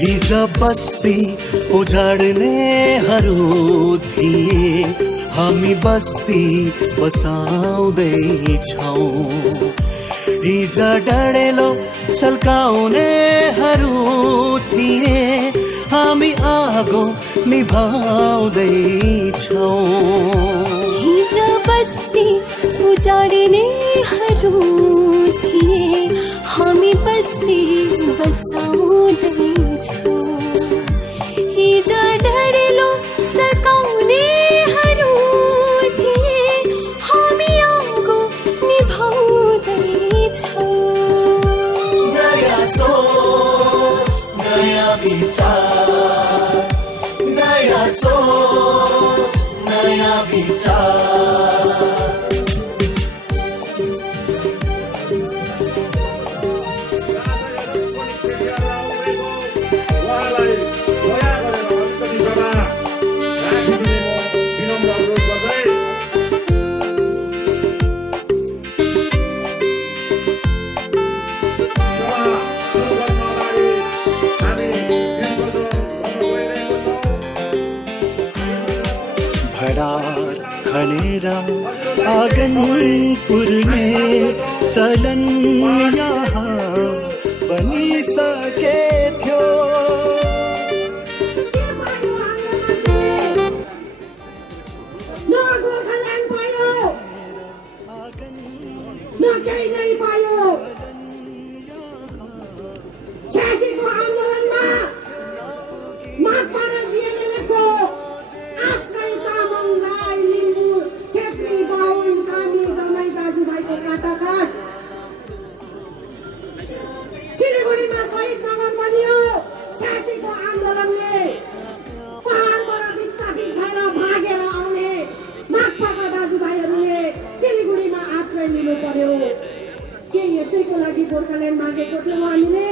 हिजो बस्ती उजाड्नेहरू थिए, हामी बस्ती बसाउँदैछौँ। हिजो डढेलो सल्काउनेहरू थिए, हामी आगो निभाउँदैछौँ। हिजो बस्ती उजाड्नेहरू थिए, हामी बस्ती बसाउँदैछौँ। हिजो डढेलो सल्काउनेहरू थिए, हामी आगो निभाउँदैछौँ। नयाँ सोच, नयाँ विचार, नयाँ सोच, नयाँ विचार। खनेर आँगन पुर्ने चलन यहाँ बनिसके थियो। न गोर्खाल्यान्ड पायो, न केही नै पायो। 86 को आन्दोलनमा माकपा र जिएनएलएफको आफ्नै तामाङ, राई, लिम्बू, छेत्री, बाहुन, कामी, दमाई दाजुभाइको काटाकाट। सिलिगुडीमा शहीद नगर बनियो। 86 को आन्दोलनले पहाडबाट विस्थापित भएर भागेर आउने माकपाका दाजुभाइहरूले सिलिगुडीमा आश्रय लिनु पर्यो। के यसैको लागि गोर्खाल्यान्ड मागेको थियौँ हामीले?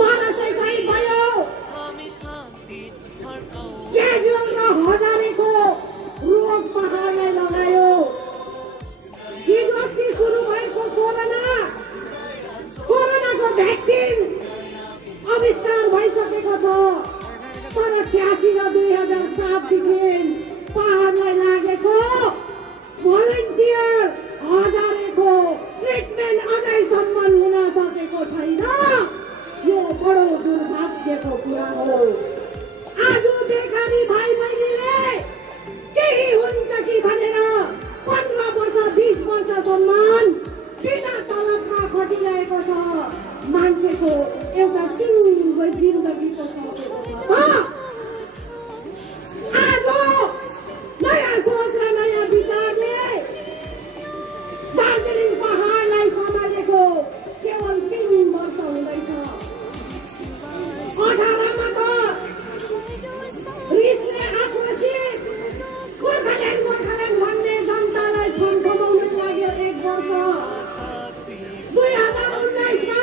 1200 शहीद भयो। केजुअल र हजारेको रोग पहाडलाई लगायो। हिजो अस्ति सुरु भएको कोरोनाको भ्याक्सिन आविष्कार भइसकेको छ, तर 86 र 2007 देखि पहाडलाई लागेको भोलिन्टियर हजारेको ट्रिटमेन्ट अझैसम्म हुन सकेको छैन। यो बडो दुर्भाग्यको कुरा हो। आज बेकारी भाइ बहिनीले केही हुन्छ कि भनेर 15 वर्ष 20 वर्षसम्म बिना तलबमा खटिरहेको छ। मान्छेको एउटा सिङ्गो जिन्दगीको सकेको छ। आज नयाँ सोच र नयाँ विचारले दार्जिलिङ पहाडलाई सम्हालेको केवल 3 वर्ष हुँदैछ। 18 मा त रिसले आक्रोशित गोर्खाल्यान्ड भन्ने जनतालाई थन्काउन लाग्यो 1 वर्ष। 2019 मा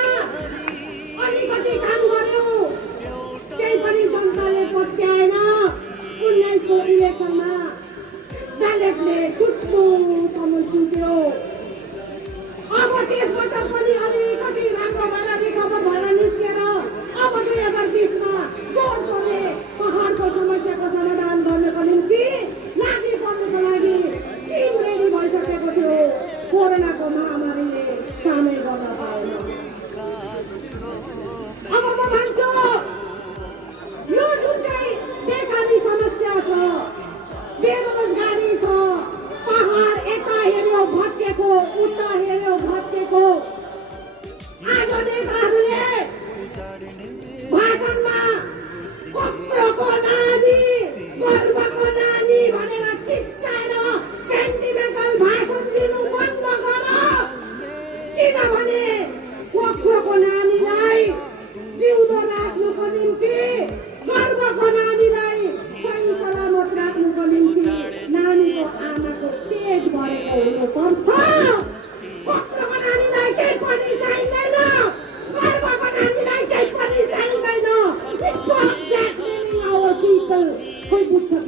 अलिकति काम गर्यो, केही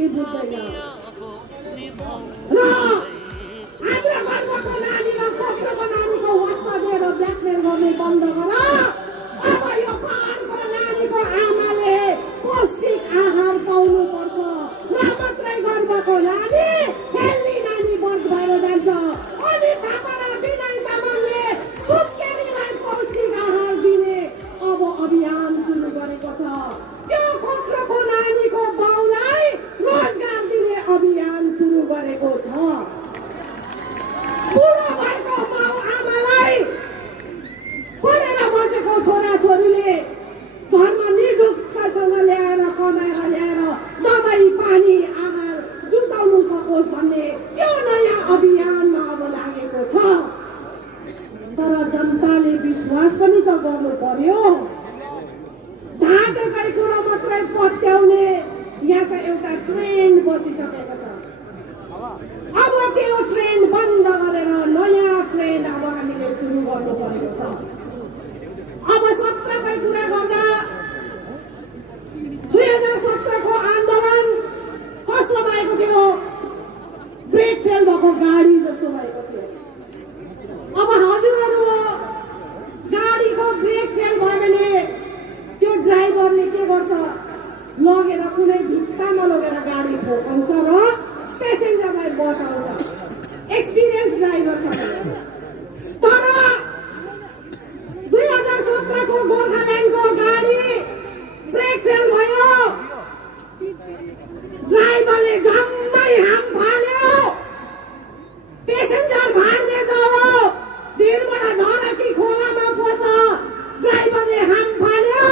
कि बुझ्दैन र हाम्रो गर्वको नानी र पत्रको नानीको वास्ता दिएर ब्ल्याकमेल गर्ने बन्द गर अब यो पहाडको नानीको आमाले पौष्टिक आहार पाउनुपर्छ र मात्रै गर्वको नानी हेल्दी नानी बन्द भएर जान्छ अनि थापा र विनय तामाङले सुत्केरीलाई पौष्टिक आहार दिने अब अभियान सुरु गरेको छ त्यो खत्रको नानीको बाउलाई रोजगार दिने अभियान सुरु गरेको छ बुढो भएको बाउ आमालाई पढेर बसेको छोराछोरीले घरमा निर्धुक्कसँग ल्याएर कमाएर ल्याएर दबाई पानी आहार जुटाउनु सकोस् भन्ने त्यो नयाँ अभियानमा अब लागेको छ तर जनताले विश्वास पनि त गर्नु पर्यो ढाँटेकै कुरा मात्रै पत्याउने यहाँ त एउटा ट्रेन्ड बसिसकेको छ अब त्यो ट्रेन्ड बन्द गरेर नयाँ ट्रेन्ड अब हामीले सुरु गर्नु परेको छ अब 17कै कुरा गर्दा 2017को आन्दोलन कस्तो भएको थियो ब्रेक फेल भएको गाडी जस्तो भएको थियो अब हजुरहरू गाडीको ब्रेक फेल भयो भने त्यो ड्राइभरले के गर्छ लगेर कुनै भित्तामा लगेर गाडी ठोकाउँछ र पेसेन्जरलाई बचाउँछ एक्सपिरियन्स ड्राइभर छ तर 2017को गोर्खाल्यान्डको गाडी ब्रेक फेल भयो ड्राइभरले झम्मै हाम फाल्यो पेसेन्जर भाड्ने जाओ भिरबाट झरकी खोलामा पस ड्राइभरले हाम फाल्यो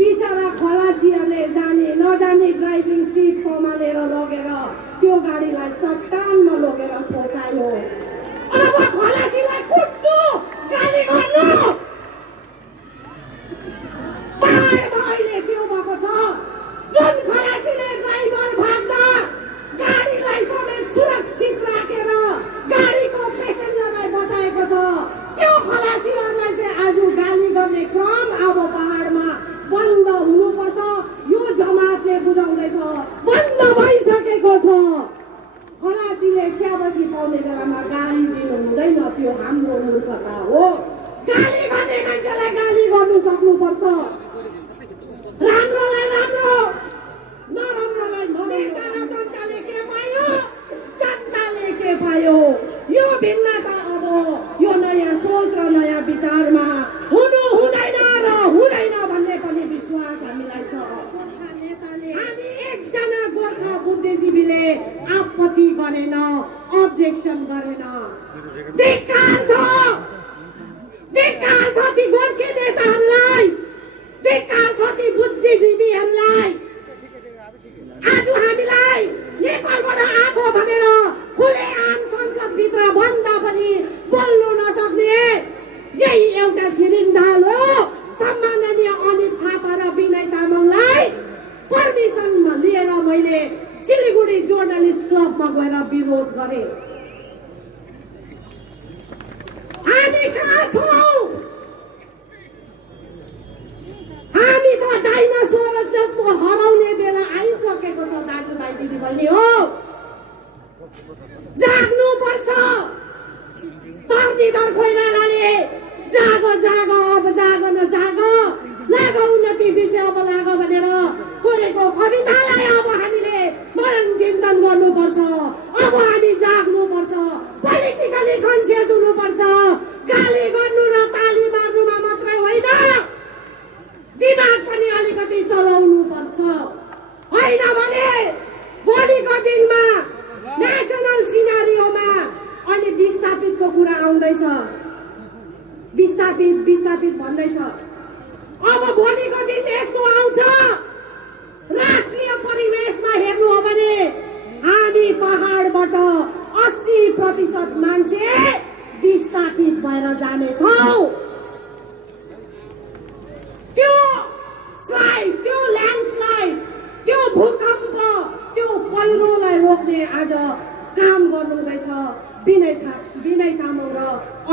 बिचरा खलासीहरूले जाने नजाने ड्राइभिङ सिट सम्हालेर लगेर त्यो गाडीलाई चट्टानमा लगेर ठोकायो अब खलासीलाई कुट्नु गाली गर्नु पहाडमा अहिले त्यो भएको छ जुन खलासीले ड्राइभर भाग्दा गाडीलाई समेत सुरक्षित राखेर गाडीको पेसेन्जरलाई बचाएको छ त्यो खलासीहरूलाई चाहिँ आज गाली गर्ने क्रम अब पहाडमा बन्द हुनुपर्छ यो जमातले बुझाउँदैछ बन्द भइसकेको छ खलासीले स्याबासी पाउने बेलामा गाली दिनु हुँदैन त्यो हाम्रो मूर्खता हो गाली गर्ने मान्छेलाई गाली गर्नु सक्नुपर्छ राम्रोलाई राम्रो नराम्रोलाई नराम्रो जनताले के पायो जनताले के पायो यो भिन्नता अब यो नयाँ सोच र नयाँ विचारमा हुनु हुँदैन र हुँदैन भन्ने पनि विश्वास हामीलाई छ हामी एकजना गोर्खा बुद्धिजीवीले आपत्ति गरेन अब्जेक्सन गरेन धिक्कार छ ती गोर्खे नेताहरूलाई धिक्कार छ ती बुद्धिजीवीहरूलाई आज हामीलाई नेपालबाट आएको भनेर खुलेआम संसदभित्र भन्दा पनि बोल्नु नसक्ने यही एउटा छिरिन्दाल हो सम्माननीय अनित थापा र विनय तामाङलाई पर्मिसन लिएर मैले सिलिगुडी जर्नलिस्ट क्लबमा गएर विरोध गरेँ हामी कहाँ छौँ हामी त डाइनासोर जस्तो हराउने बेला आइसकेको छ दाजुभाइ दिदीबहिनी हो जाग्नु पर्छ धरनीधर कोइरालाले जाग जाग अब जाग न जाग लाग उन्नति विषय अब लाग भनेर कोरेको कवितालाई अब हामीले मरण चिन्तन गर्नुपर्छ अब हामी जाग्नुपर्छ पोलिटिकली कन्सियस हुनुपर्छ गाली गर्नु र ताली मार्नुमा मात्रै होइन दिमाग पनि अलिकति चलाउनु पर्छ होइन भने भोलिको दिनमा नेसनल सिनारियोमा अनि विस्थापितको कुरा आउँदैछ विस्थापित भन्दैछ अब भोलिको दिन यस्तो आउँछ राष्ट्रिय परिवेशमा हेर्नु हो भने हामी पहाडबाट 80% मान्छे विस्थापित भएर जानेछौँ त्यो ल्यान्डस्लाइड त्यो भूकम्प त्यो पहिरोलाई रोक्ने आज काम गर्नुहुँदैछ विनय तामाङ र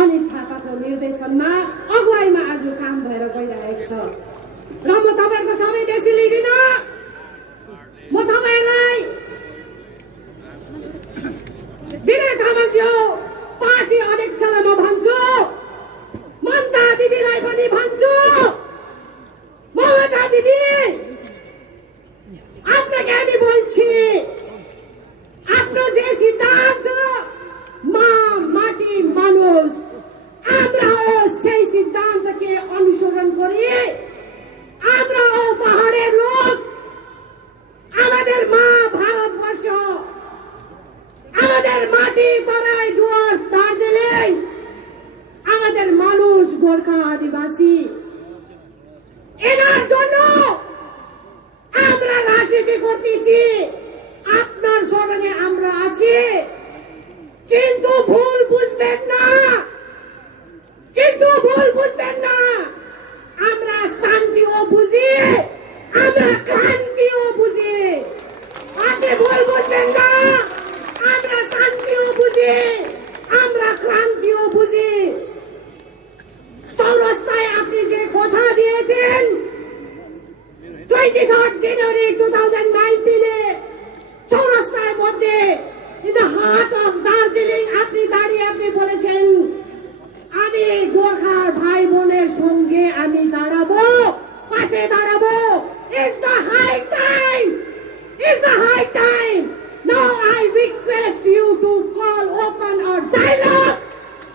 अनित थापाको निर्देशनमा अगुवाईमा आज काम भएर गइरहेको छ र म तपाईहरुको समय बेसी लिदिन म तपाईहरुलाई স্বীকৃতি করতেছি আপনার স্মরণে আমরা আছি, কিন্তু ভুল বুঝবেন না, আমরা শান্তিও বুঝি, আমরা ক্রান্তিও বুঝি। আপনি ভুল বুঝবেন না, আমরা শান্তিও বুঝি, আমরা ক্রান্তিও বুঝি। চৌরাস্তায় আপনি যে কথা দিয়েছেন 23rd January 2019 চৌরাস্তার মধ্যে in the heart of Darjeeling আপনি দাঁড়িয়ে আপনি বলেছেন আমি গোর্খার ভাই বোনের সঙ্গে আমি দাঁড়াবো, পাশে দাঁড়াবো। It's the high time, now I request you to call open a dialogue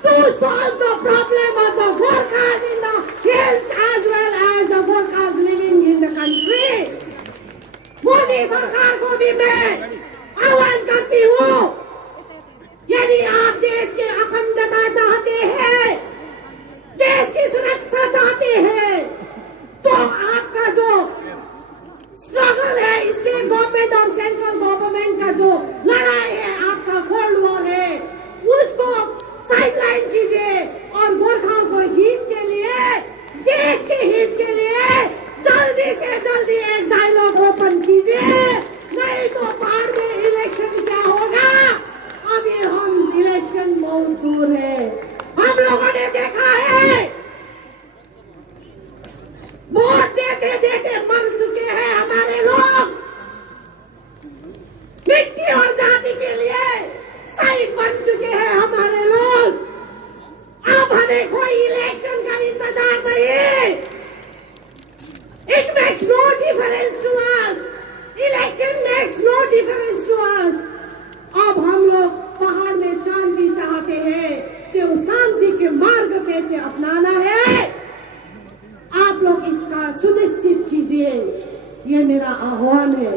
to solve the problem of the Gorkhas in the hills as well as the Gorkhas living in the country. Modi सरकार को भी मैं आह्वान करती हूँ, यदि आप देश की अखंडता चाहते हैं, देश की सुरक्षा चाहते हैं, तो आपका जो स्ट्रगल है स्टेट गवर्नमेंट और सेंट्रल गवर्नमेंट का जो लड़ाई है, आपका कोल्ड वॉर है, उसको साइडलाइन कीजिए और गोरखाओं को हित के लिए, देश के हित के लिए जल्दी से जल्दी एक डायलॉग ओपन कीजिए, नहीं तो बाद में इलेक्शन क्या होगा। अभी हम इलेक्शन बहुत दूर है, हम लोगों ने देखा है वोट देते देते मर चुके हैं हमारे लोग, मिट्टी और जाति के लिए शहीद बन चुके हैं हमारे लोग। अब हमें कोई इलेक्शन का इंतजार नहीं, it makes no difference to us, election makes no difference to us. अब हम लोग पहाड़ में शांति चाहते हैं, तो शांति के मार्ग कैसे अपनाना है आप लोग इसका सुनिश्चित कीजिए, ये मेरा आह्वान है।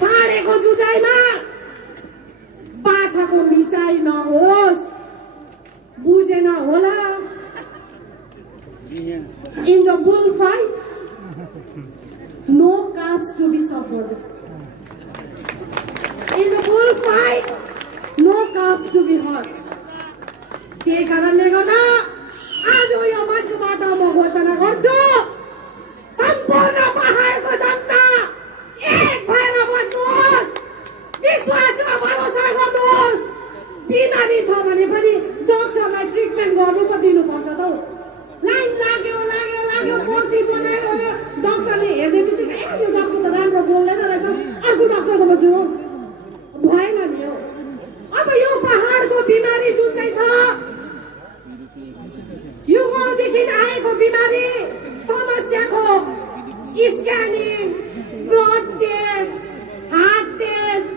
साडेको जुझाइमा बाछाको मिचाइ नहोस्, बुझेन होला। In the bullfight, no calves to be suffered. In the bullfight, no calves to be hurt. त्यही कारणले गर्दा आज यो मञ्चबाट म घोषणा गर्छु, सम्पूर्ण पहाडको जनता एक भएर बस्नुहोस्, विश्वास र भरोसा गर्नुहोस्। बिमारी छ भने पनि डाक्टरलाई ट्रिटमेन्ट गर्नु पो दिनुपर्छ त। लाइन लाग्यो पर्ची बनायो र डाक्टरले हेर्ने बित्तिकै यो डाक्टर त राम्रो बोल्दैन रहेछ, अर्को डाक्टरकोमा जाउँ, भएन नि हो। अब यो पहाडको बिमारी जुन चाहिँ छ, युगौँदेखि आएको बिमारी समस्याको scanning, blood test, heart test,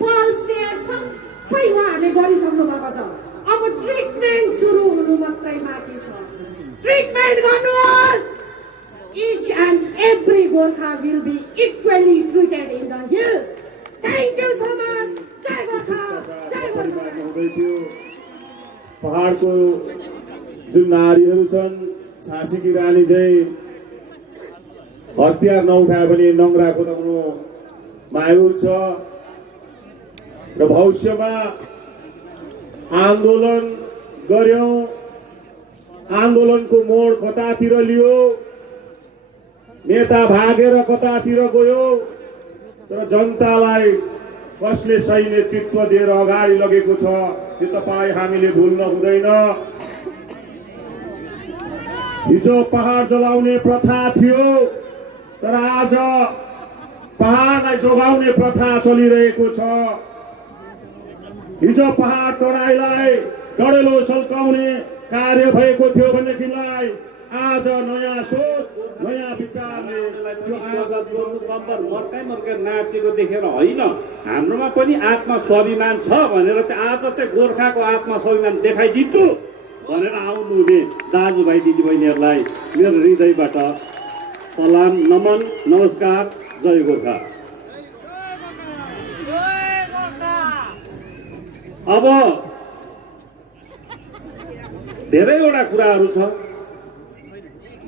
pulse test सबै उहाँहरूले गरिसक्नु भएको छ। अब ट्रिटमेन्ट सुरु हुनु मात्रै बाँकी छ। ट्रिटमेन्ट गर्नुहोस्, each and every Gorkha will be equally treated in the hill. Thank you so much. जय गोर्खा, जय गोर्खा। पहाडको जुन नारीहरू छन्, झाँसीकी रानी चाहिँ हतियार नउठाए पनि नङ्ग्रा खोताउनु मायु छ र भविष्यमा आन्दोलन गर्यौं, आन्दोलनको मोड कतातिर लियो, नेता भागेर कतातिर गयो, तर जनतालाई कसले सही नेतृत्व दिएर अगाडि लगेको छ त्यो तपाईँ हामीले भुल्न हुँदैन। हिजो पहाड जलाउने प्रथा थियो, तर आज पहाडलाई जोगाउने प्रथा चलिरहेको छ। हिजो पहाड तराईलाई डढेलो सल्काउने कार्य भएको थियो भनेदेखिलाई आज नयाँ सोच, नयाँ विचारले त्यो स्वागत गर्नु कम्बर मर्कै नाचेको देखेर होइन, हाम्रोमा पनि आत्मस्वाभिमान छ भनेर चाहिँ आज चाहिँ गोर्खाको आत्मस्वाभिमान देखाइदिन्छु भनेर आउनुहुने दाजुभाइ दिदीबहिनीहरूलाई मेरो हृदयबाट सलाम, नमन, नमस्कार, जय गोर्खा। अब धेरैवटा कुराहरू छ,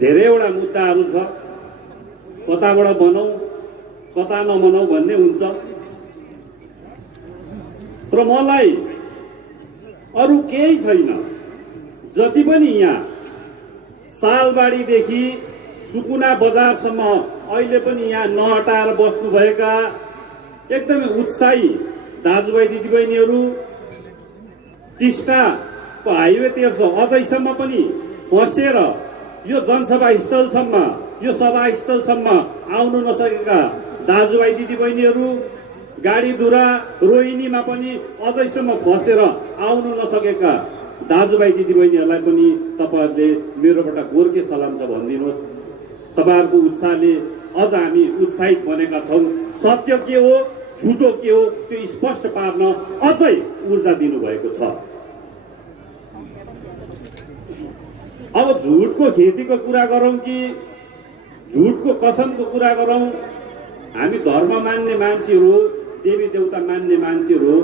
धेरैवटा मुद्दाहरू छ। कताबाट बनाऊ कता नबनाऊ भन्ने हुन्छ। र मलाई अरू केही छैन, जति पनि यहाँ सालबारीदेखि सुकुना बजारसम्म अहिले पनि यहाँ नहटाएर बस्नुभएका एकदमै उत्साही दाजुभाइ दिदीबहिनीहरू, टिस्टाको हाइवे 13 अझैसम्म पनि फसेर यो जनसभा स्थलसम्म, यो सभास्थलसम्म आउनु नसकेका दाजुभाइ दिदीबहिनीहरू, गाडीधुरा रोहिणीमा पनि अझैसम्म फसेर आउनु नसकेका दाजुभाइ दिदीबहिनीहरूलाई पनि तपाईँहरूले मेरोबाट गोर्खे सलाम छ भनिदिनुहोस्। तपाईँहरूको उत्साहले अझ हामी उत्साहित बनेका छौँ। सत्य के हो झुटो के हो त्यो स्पष्ट पार्न अझै ऊर्जा दिनुभएको छ। अब झुटको खेतीको कुरा गरौँ कि झुटको कसमको कुरा गरौँ, हामी धर्म मान्ने मान्छेहरू, देवी देवता मान्ने मान्छेहरू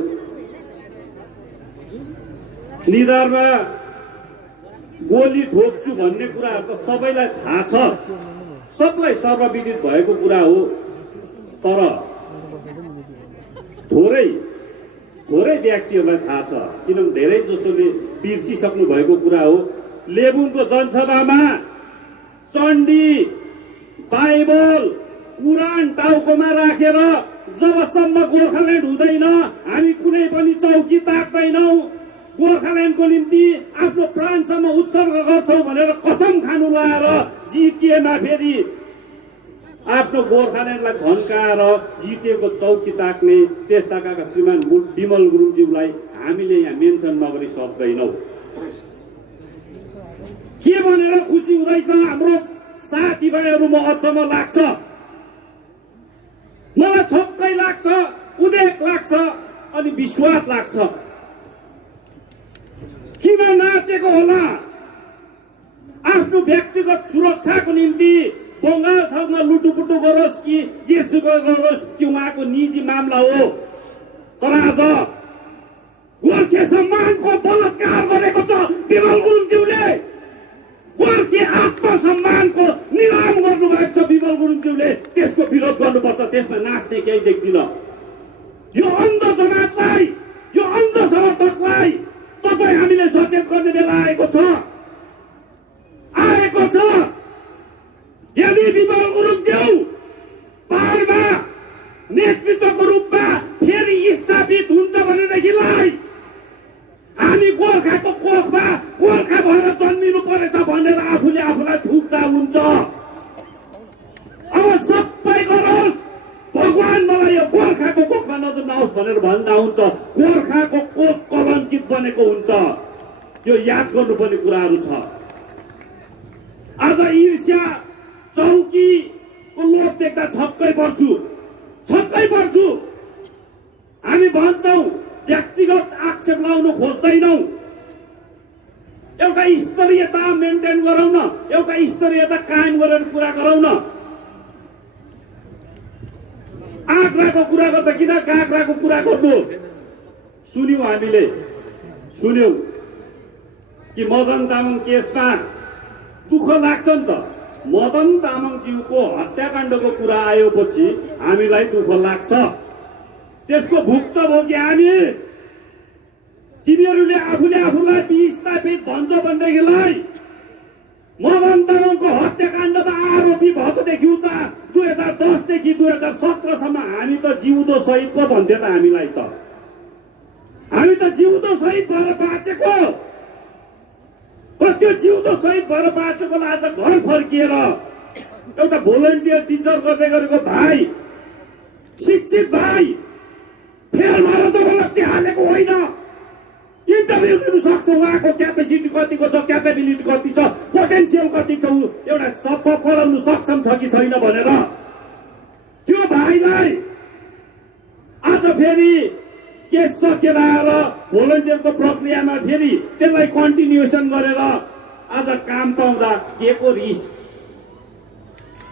निधारमा गोली ठोक्छु भन्ने कुराहरू त सबैलाई थाहा छ, सबलाई सर्वविदित भएको कुरा हो। तर थोरै व्यक्तिहरूलाई थाहा छ, किनभने धेरै जसोले बिर्सिसक्नु भएको कुरा हो। लेबुङको जनसभामा चण्डी, बाइबल, कुरान टाउकोमा राखेर जबसम्म गोर्खाल्यान्ड हुँदैन हामी कुनै पनि चौकी ताक्दैनौँ, गोर्खाल्यान्डको निम्ति आफ्नो प्राणसम्म उत्सर्ग गर्छौँ भनेर कसम खानु लाएर जिटिएमा फेरि आफ्नो गोर्खाल्यान्डलाई धन्काएर जिटिएको चौकी ताक्ने त्यस्ता काका श्रीमान विमल गुरुङज्यूलाई हामीले यहाँ मेन्सन नगरी सक्दैनौँ। के भनेर खुसी हुँदैछ हाम्रो साथीभाइहरू, म अचम्म लाग्छ, मलाई छक्कै लाग्छ, उदेक लाग्छ अनि विश्वास लाग्छ। किन नाचेको होला? आफ्नो व्यक्तिगत सुरक्षाको निम्ति बङ्गाल थरमा लुटुपुटु गरोस् कि जेसुकै गरोस् त्यो उहाँको निजी मामला हो। तर आज गोर्खे सम्मानको बलात्कार गरेको छ विमल गुरुङज्यूले, गोर्खे आत्मसम्मानको निलाम गर्नुभएको छ विमल गुरुङज्यूले, त्यसको विरोध गर्नुपर्छ। त्यसमा नाच्ने केही देख्दिन। यो अन्ध जमातलाई, यो अन्ध समर्थकलाई तपाईँ हामीले सचेत गर्ने बेला आएको छ। यदि विमल गुरुङज्यू पहाडमा नेतृत्वको रूपमा फेरि स्थापित हुन्छ भनेदेखिलाई हामी गोर्खाको कोखमा गोर्खा भएर जन्मिनु परेछ भनेर आफूले आफूलाई थुक्दा हुन्छ। अब सबै गरोस्, भगवान मलाई यो गोर्खाको कोखमा नजन्माओस् भनेर भन्दा हुन्छ। गोर्खाको कोख कलङ्कित बनेको हुन्छ। यो याद गर्नुपर्ने कुराहरू छ। आज ईर्ष्या चौकीको लोभ देख्दा छक्कै पर्छु। हामी भन्छौँ व्यक्तिगत आक्षेप लाउन खोज्दैनौँ, एउटा स्तरीयता मेन्टेन गरौँ न, एउटा स्तरीयता कायम गरेर कुरा गरौँ न। आँक्राको कुरा गर्दा किन काँक्राको कुरा गर्नु? सुन्यौँ, हामीले सुन्यौँ कि मदन तामाङ केसमा दुःख लाग्छ नि त। मदन तामाङज्यूको हत्याकाण्डको कुरा आएपछि हामीलाई दुःख लाग्छ। त्यसको भुक्तभोगी हामी। तिमीहरूले आफूले आफूलाई विस्थापित भन्छ भनेदेखिलाई मदन तामाङको हत्याकाण्डमा आरोपी भएकोदेखि उता 2010 देखि 2017 हामी त जिउँदो शहीद पो भन्थ्यो त। हामी त जिउँदो शहीद भएर बाँचेको, र त्यो जिउँदो शहीद भएर बाँचेकोलाई आज घर फर्किएर एउटा भोलिन्टियर टिचर गर्दै गरेको भाइ, शिक्षित भाइ फेल भएर जबरजस्ती हालेको होइन। इन्टरभ्यू लिनु सक्छ, उहाँको क्यापेसिटी कतिको छ, क्यापेबिलिटी कति छ, पोटेन्सियल कति छ, एउटा सब पढाउनु सक्षम छ कि छैन भनेर त्यो भाइलाई आज फेरि केस सकेर आएर भोलिन्टियरको प्रक्रियामा फेरि त्यसलाई कन्टिन्युएसन गरेर आज काम पाउँदा के को रिस?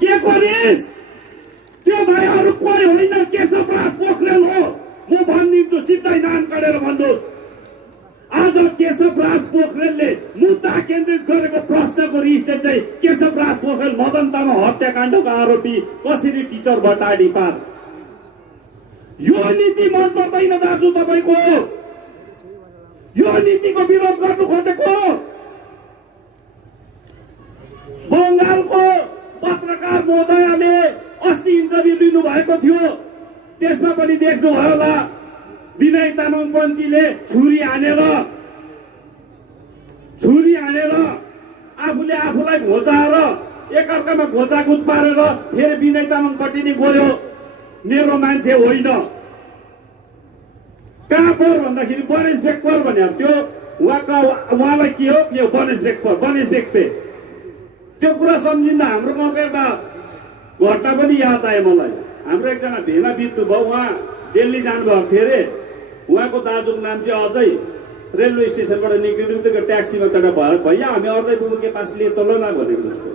त्यो भाइ अरू कोही होइन, केशवराज पोखरेल हो। म भनिदिन्छु, सिधै नाम काटेर भन्नुहोस्। आज आज केशवराज पोखरेलले मुद्दा केन्द्रित गरेको प्रश्नको रिसले चाहिँ केशवराज पोखरेल मदन तामाङ हत्याकाण्डको आरोपी कसरी टिचर बटाडी पार। यो नीति मन पर्दैन दाजु तपाईको। यो नीतिको विरोध गर्नु खोजेको बंगालको पत्रकार महोदयले अस्ति इन्टरभ्यु लिनु भएको थियो, त्यसमा पनि देख्नु भयो होला विनय तामाङ पन्थीले छुरी हानेर आफूले आफूलाई घोचाएर एकअर्कामा घोचाघुच पारेर फेरि विनय तामाङपट्टि नै गयो। मेरो मान्छे होइन। कहाँ पोर भन्दाखेरि बनेश बेगपोर भने त्यो उहाँलाई के हो बनेश बेगपे त्यो कुरा सम्झिँदा हाम्रो मकैमा घटना पनि याद आयो मलाई। हाम्रो एकजना भेना बित्नु भयो, उहाँ दिल्ली जानुभएको थियो अरे। उहाँको दाजुको नाम चाहिँ अजय। रेलवे स्टेसनबाट निक्लिनु त्यो ट्याक्सीमा चढा भयो, भैया हामी अजय बुबु के पास लिए चलो न भनेको जस्तो।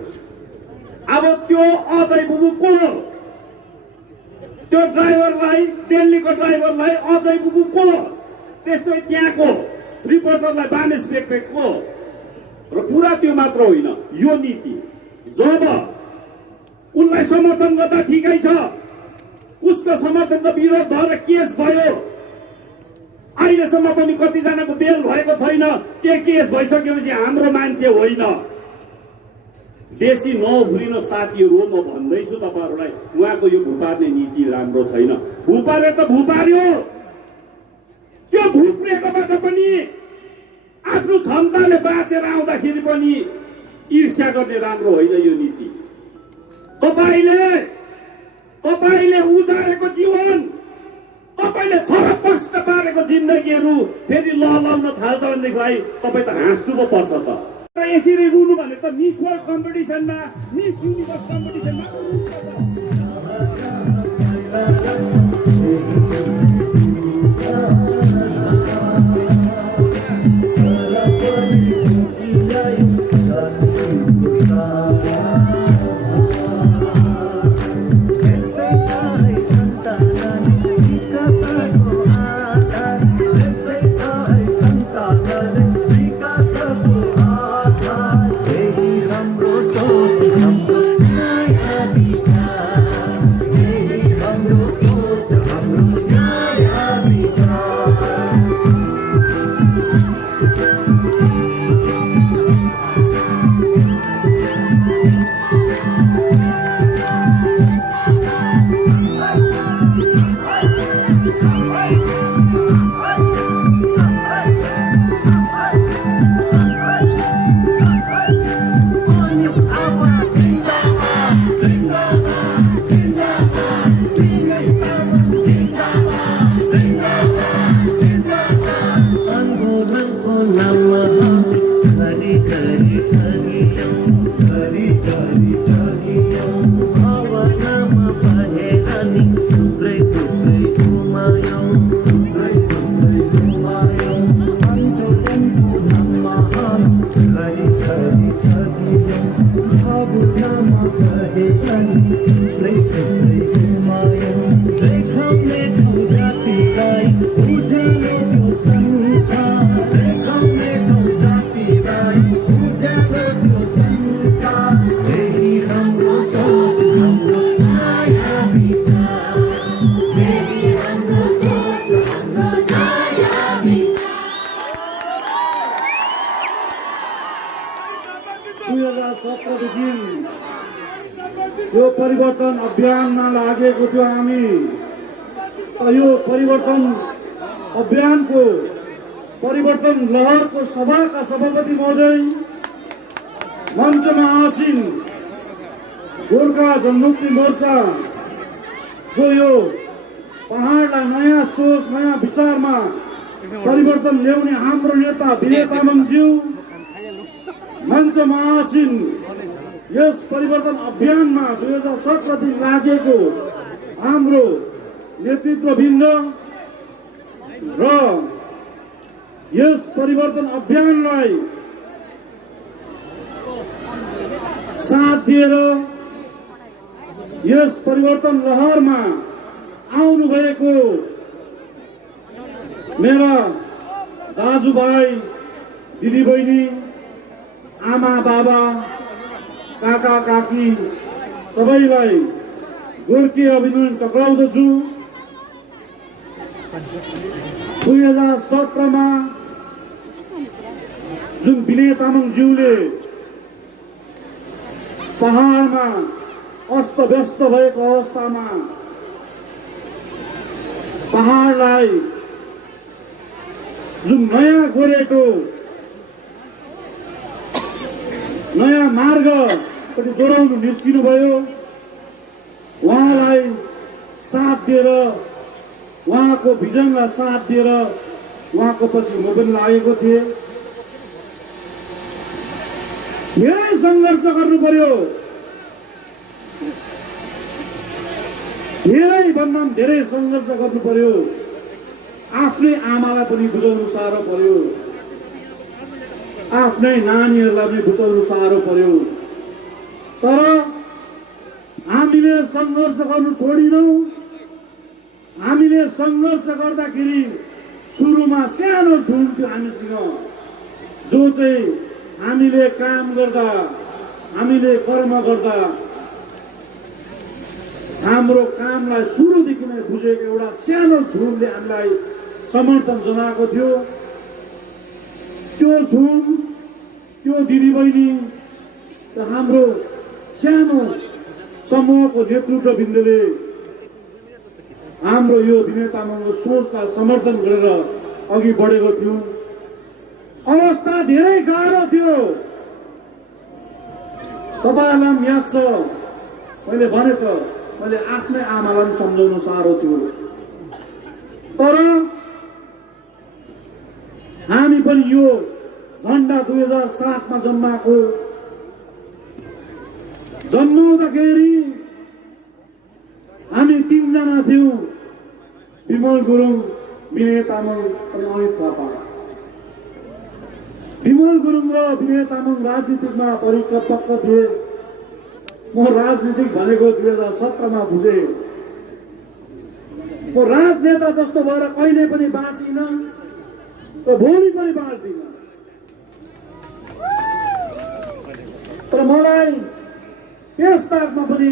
अब त्यो अजय बुबु को हो? त्यो ड्राइभरलाई, दिल्लीको ड्राइभरलाई अजय बुबु को हो? त्यस्तै त्यहाँको रिपोर्टरलाई बानेश बेगबेग को हो? र पुरा त्यो मात्र होइन, यो नीति जब उनलाई समर्थन गर्दा ठिकै छ, उसको समर्थनको विरोध भएर केस भयो। अहिलेसम्म पनि कतिजनाको बेल भएको छैन। त्यो केस भइसकेपछि हाम्रो मान्छे होइन। बेसी नभुरिन साथीहरू, म भन्दैछु तपाईँहरूलाई, उहाँको यो भुपार्ने नीति राम्रो छैन। भुपारे त भुपार्यो, त्यो भुप्रेकोबाट पनि आफ्नो क्षमताले बाँचेर आउँदाखेरि पनि ईर्ष्या गर्ने राम्रो होइन यो नीति। तपाईले उजारेको जीवन, तपाईले छरपष्ट पारेको जिन्दगीहरू फेरि ललाउन थाल्छ भनेदेखिलाई तपाईँ त हाँस्नु पो पर्छ त। यसरी रुनु भने त मिस वर्ल्ड कम्पिटिसनमा, मिस युनिभर्स कम्पिटिसनमा यो परिवर्तन अभियानमा लागेको थियो हामी। यो परिवर्तन अभियानको परिवर्तन लहरको सभाका सभापति महोदय, मञ्चमा आसीन गोर्खा जनमुक्ति मोर्चा जो यो पहाडलाई नयाँ सोच, नयाँ विचारमा परिवर्तन ल्याउने हाम्रो नेता विनय तामाङज्यू, मञ्चमा आसीन यस परिवर्तन अभियानमा 2017 दिन लागेको हाम्रो नेतृत्ववृन्द र यस परिवर्तन अभियानलाई साथ दिएर यस परिवर्तन लहरमा आउनु भएको मेरा दाजुभाइ दिदीबहिनी आमा बाबा काका काकी सबैलाई गोर्खे अभिनन्दन टक्राउँदछु। 2017 मा जुन विनय तामाङज्यूले पहाडमा अस्त व्यस्त भएको अवस्थामा पहाडलाई जुन नयाँ गोरेटो नयाँ मार्गपट्टि दोहोऱ्याउनु निस्किनु भयो, उहाँलाई साथ दिएर उहाँको भिजनलाई साथ दिएर उहाँको पछि म पनि लागेको थिएँ। धेरै सङ्घर्ष गर्नु पर्यो, धेरै भन्दा धेरै सङ्घर्ष गर्नु पर्यो। आफ्नै आमालाई पनि बुझाउनु साह्रो पर्यो, आफ्नै नानीहरूलाई पनि बुझाउनु साह्रो पर्यो। तर हामीले सङ्घर्ष गर्नु छोडिनौँ। हामीले सङ्घर्ष गर्दाखेरि सुरुमा सानो झुम थियो हामीसँग, जो चाहिँ हामीले काम गर्दा हामीले कर्म गर्दा हाम्रो कामलाई सुरुदेखि नै बुझेको एउटा सानो झुमले हामीलाई समर्थन जनाएको थियो। त्यो झुम, त्यो दिदीबहिनी र हाम्रो सानो समूहको नेतृत्वबिन्दुले हाम्रो यो विनय तामाङको सोचलाई समर्थन गरेर अघि बढेको थियौँ। अवस्था धेरै गाह्रो थियो, तपाईँहरूलाई पनि याद छ। मैले भने त मैले आफ्नै आमालाई पनि सम्झाउनु साह्रो थियो। तर हामी पनि यो झन्डा 2007 मा जन्माएको, जन्माउँदाखेरि हामी 3 जना थियौँ, विमल गुरुङ, विनय तामाङ अनि अनित थापा। विमल गुरुङ र विनय तामाङ राजनीतिकमा परिपक्व थिए। म राजनीतिक भनेको 2017 मा बुझेँ। म राजनेता जस्तो भएर कहिले पनि बाँचिन र भोलि पनि बाँच्दिन। तर मलाई त्यस ताकमा पनि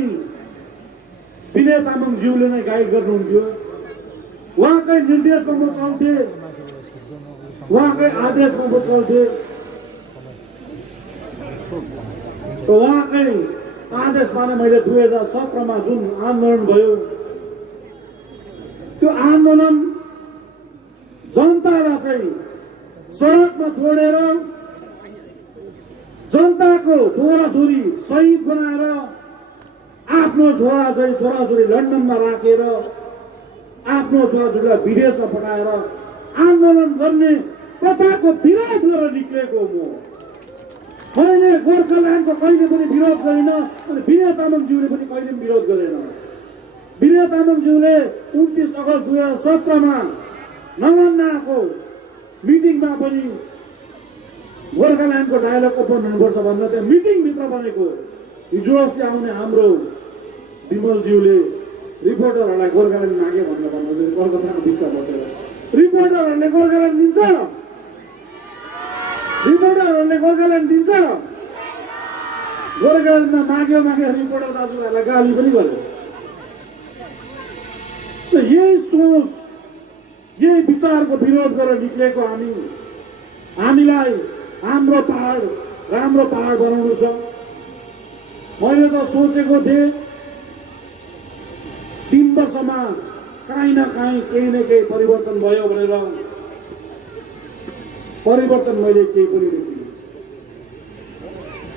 विनय तामाङज्यूले नै गाइड गर्नुहुन्थ्यो। उहाँकै निर्देशमा म चल्थेँ, उहाँकै आदेशमा म चल्थेँ। उहाँकै आदेशमा नै मैले 2017 मा जुन आन्दोलन भयो, त्यो आन्दोलन जनतालाई चाहिँ सडकमा छोडेर जनताको छोराछोरी शहीद बनाएर आफ्नो छोराछोरी लन्डनमा राखेर आफ्नो छोराछोरीलाई विदेशमा पठाएर आन्दोलन गर्ने प्रथाको विरोध गरेर निक्लेको मैले गोर्खाल्यान्डको कहिले पनि विरोध गरेन अनि विनय तामाङज्यूले पनि कहिले पनि विरोध गरेन। विनय तामाङज्यूले 29 अगस्त 2017 मा नमन्नाको मिटिङमा पनि गोर्खाल्यान्डको डायलग ओपन हुनुपर्छ भनेर त्यहाँ मिटिङभित्र बनेको। हिजो अस्ति आउने हाम्रो विमलज्यूले रिपोर्टरहरूलाई गोर्खाल्यान्ड मागे भनेर भन्नु कलकत्ताको बिचमा बसेर रिपोर्टरहरूले गोर्खाल्यान्ड दिन्छ? रिपोर्टरहरूले गोर्खाल्यान्ड दिन्छ? गोर्खाल्यान्डमा माग्यो रिपोर्टर दाजुभाइहरूलाई गाली पनि गर्यो। यही सोच, यही विचारको विरोध गरेर निक्लेको हामीलाई हाम्रो पहाड राम्रो पहाड बनाउनु छ। मैले त सोचेको थिएँ 3 वर्षमा काहीँ न काहीँ केही न केही परिवर्तन भयो भनेर। परिवर्तन मैले केही पनि देखिनँ।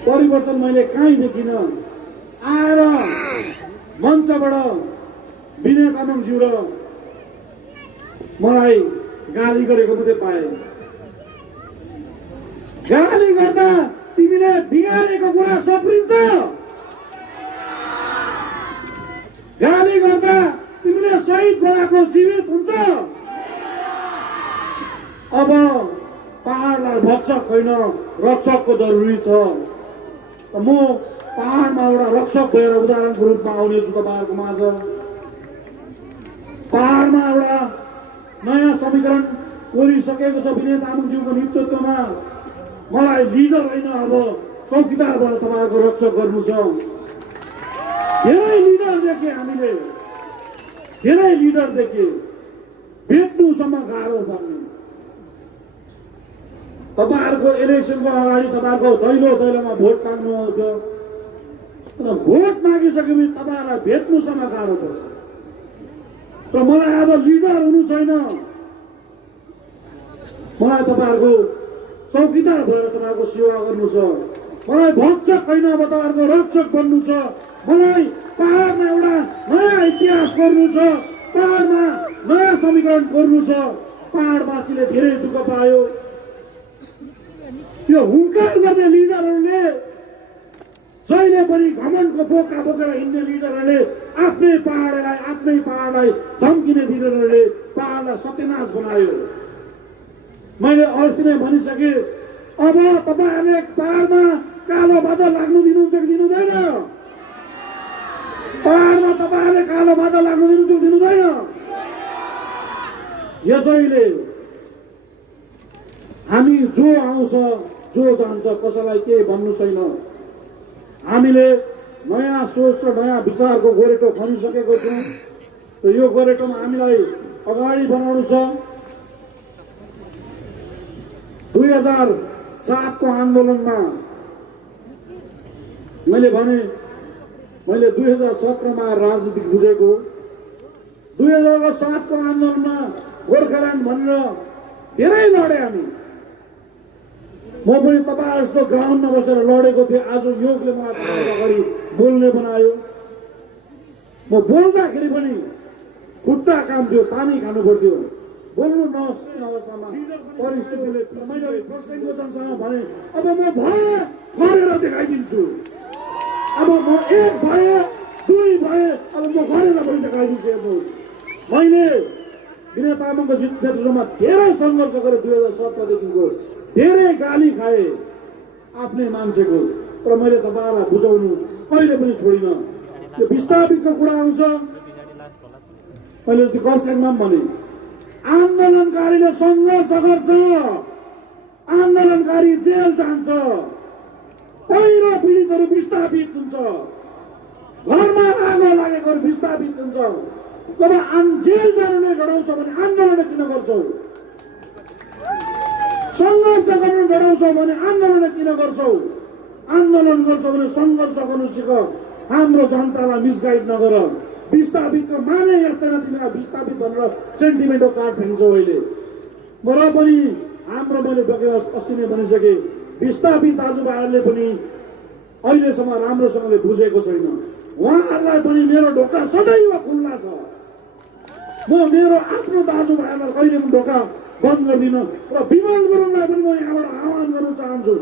परिवर्तन मैले कहीँ देखिनँ। आएर मञ्चबाट विनय तामाङज्यू र मलाई गाली गरेको मात्रै पाएँ। गाली गर्दा तिमीले बिगारेको कुरा सप्रिन्छ, गाली गर्दा तिमीले शहीद बनाएको जीवित हुन्छ। अब पहाडलाई भक्षक होइन रक्षकको जरुरी छ। म पहाडमा एउटा रक्षक भएर उदाहरणको रूपमा आउनेछु तपाईँहरूको माझ। पहाडमा एउटा नयाँ समीकरण कोरिसकेको छ विनय तामाङज्यूको नेतृत्वमा। मलाई लिडर होइन, अब चौकीदार भएर तपाईँहरूको रक्षा गर्नु छ। धेरै लिडर देखे हामीले, धेरै लिडर देखे, भेट्नुसम्म गाह्रो पर्ने। तपाईँहरूको इलेक्सनको अगाडि तपाईँहरूको दैलोमा भोट माग्नु आउँथ्यो, तर भोट मागिसकेपछि तपाईँहरूलाई भेट्नुसम्म गाह्रो पर्छ। र मलाई अब लिडर हुनु छैन, मलाई तपाईँहरूको चौकीदार भएर तपाईँहरूको सेवा गर्नु छ। मलाई भक्षक होइन, अब तपाईँहरूको रक्षक बन्नु छ। मलाई पहाडमा एउटा नयाँ इतिहास गर्नु छ, पहाडमा नयाँ समीकरण गर्नु छ। पहाडवासीले धेरै दुःख पायो। यो हुङ्कार गर्ने लिडरहरूले, जहिले पनि घमण्डको बोका बोकेर हिँड्ने लिडरहरूले, आफ्नै पहाडलाई धम्किने लिडरहरूले पहाडलाई सत्यनाश बनायो। मैले अस्ति नै भनिसके, अब तपाईँहरूले पहाडमा कालो बादल लाग्नु दिनुहुन्छ कि दिनुहुँदैन? पहाडमा तपाईँहरूले कालो बादल लाग्नु दिनुहुन्छ कि दिनुहुँदैन? यसैले हामी जो आउँछ जो जान्छ कसैलाई केही भन्नु छैन। हामीले नयाँ सोच र नयाँ विचारको गोरेटो खनिसकेको छौँ। यो गोरेटोमा हामीलाई अगाडि बढाउनु छ। 2007 को आन्दोलनमा मैले भने, मैले 2017 राजनीति बुझेको। 2007 को आन्दोलनमा गोर्खाल्यान्ड भनेर धेरै लडे हामी। म पनि तपाईँ जस्तो ग्राउन्डमा बसेर लडेको थिएँ। आज योगले मलाई अगाडि बोल्ने बनायो। म बोल्दाखेरि पनि खुट्टा काम्थ्यो, पानी खानु पर्थ्यो, बोल्नु नसक्ने अवस्थामा परिस्थितिले। मैले प्रसङ्गको जनसँग भने, अब म भए गरेर देखाइदिन्छु। अब म एक भए, दुई भए, अब म गरेर पनि देखाइदिन्छु। हेर्नुहोस्, मैले विनय तामाङको नेतृत्वमा धेरै सङ्घर्ष गरेँ। 2017 धेरै गाली खाए आफ्नै मान्छेको, तर मैले तपाईँलाई बुझाउनु कहिले पनि छोडिनँ। त्यो विस्थापितको कुरा आउँछ, मैले अस्ति खरसाङमा पनि भने, आन्दोलनकारीले सङ्घर्ष गर्छ, आन्दोलनकारी जेल जान्छ, पहिरो पीडितहरू विस्थापित हुन्छ, घरमा आगो लागेकोहरू विस्थापित हुन्छ। जब जेल जानु नै डराउँछ भने आन्दोलन किन गर्छौ? सङ्घर्ष गर्नु डराउँछौ भने आन्दोलन किन गर्छौ? आन्दोलन गर्छौ भने सङ्घर्ष गर्नु सिक। हाम्रो जनतालाई मिसगाइड नगर। विस्थापितको माने हेर्दैन तिमीलाई विस्थापित भनेर सेन्टिमेन्टको कार्ड फ्याँक्छौ अहिले। र पनि हाम्रो, मैले अस्ति नै भनिसके, विस्थापित दाजुभाइहरूले पनि अहिलेसम्म राम्रोसँगले बुझेको छैन। उहाँहरूलाई पनि मेरो ढोका सदैव खुल्ला छ। म मेरो आफ्नो दाजुभाइहरूलाई कहिले पनि ढोका बन्द गर्दिनँ। र विमल गुरुङलाई पनि म यहाँबाट आह्वान गर्न चाहन्छु,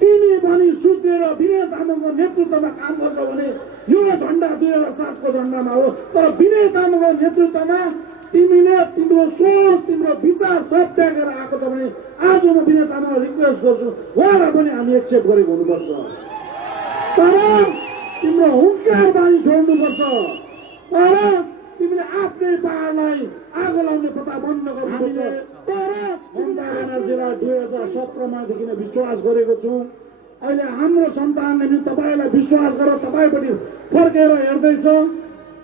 तिमी पनि सुत्रेर विनय तामाङको नेतृत्वमा काम गर्छ भने यो झन्डा 2007 को झन्डामा हो, तर विनय तामाङको नेतृत्वमा तिमीले तिम्रो सोच, तिम्रो विचार सब त्यागेर आएको छ भने आज म विनय तामाङलाई रिक्वेस्ट गर्छु, उहाँलाई पनि हामी एक्सेप्ट गरेको हुनुपर्छ। तर तिम्रो हुङ्कार बानी छोड्नुपर्छ। तर तिमीले आफ्नै पहाडलाई आगो लाउने पत्ता बन्द गर्नुपर्छ। तर ममता ब्यानर्जीलाई 2017 नै विश्वास गरेको छु। अहिले हाम्रो सन्तानले पनि तपाईँलाई विश्वास गरेर तपाईँपट्टि फर्केर हेर्दैछ।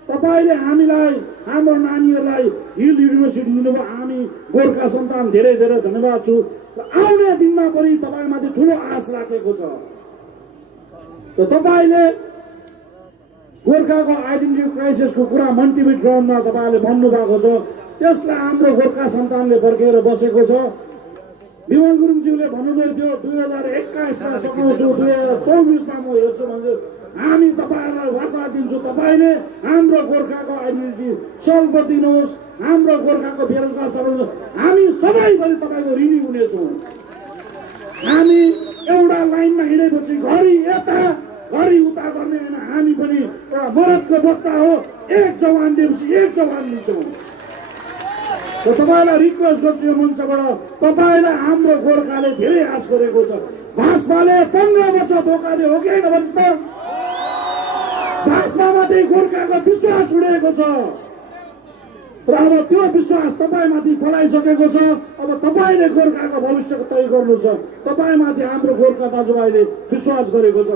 तपाईँले हामीलाई, हाम्रो नानीहरूलाई हिल युनिभर्सिटी दिनुभयो। हामी गोर्खा सन्तान धेरै धेरै धन्यवाद छु। र आउने दिनमा पनि तपाईँमाथि ठुलो आश राखेको छ। त तपाईँले गोर्खाको आइडेन्टिटी क्राइसिसको कुरा मन्टिभिट ग्राउन्डमा तपाईँले भन्नुभएको छ, त्यसलाई हाम्रो गोर्खा सन्तानले फर्केर बसेको छ। विमल गुरुङज्यूले भन्नुहुँदै थियो 2021मा सघाउँछु, 2024मा म हेर्छु भन्दै। हामी तपाईँहरूलाई वाचा दिन्छु, तपाईँले हाम्रो गोर्खाको आइडेन्टिटी सल्भ गरिदिनुहोस्, हाम्रो गोर्खाको बेरोजगार सबै हामी सबैभरि तपाईँको ऋणी हुनेछौँ। हामी एउटा लाइनमा हिँडेपछि घरि यता घरि उता गर्ने होइन। हामी पनि एउटा मरदको बच्चा हो, एक जवान दिएपछि एक जवान दिन्छौँ। र तपाईँलाई रिक्वेस्ट गर्छु यो मञ्चबाट, तपाईँलाई हाम्रो गोर्खाले धेरै आश गरेको छ। भाजपाले 15 वर्ष धोका दियो हो कि होइन भन्नु त? भाजपामाथि गोर्खाको विश्वास उडेको छ। र अब त्यो विश्वास तपाईँमाथि पलाइसकेको छ। अब तपाईँले गोर्खाको भविष्यको तय गर्नु छ। तपाईँमाथि हाम्रो गोर्खा दाजुभाइले विश्वास गरेको छ।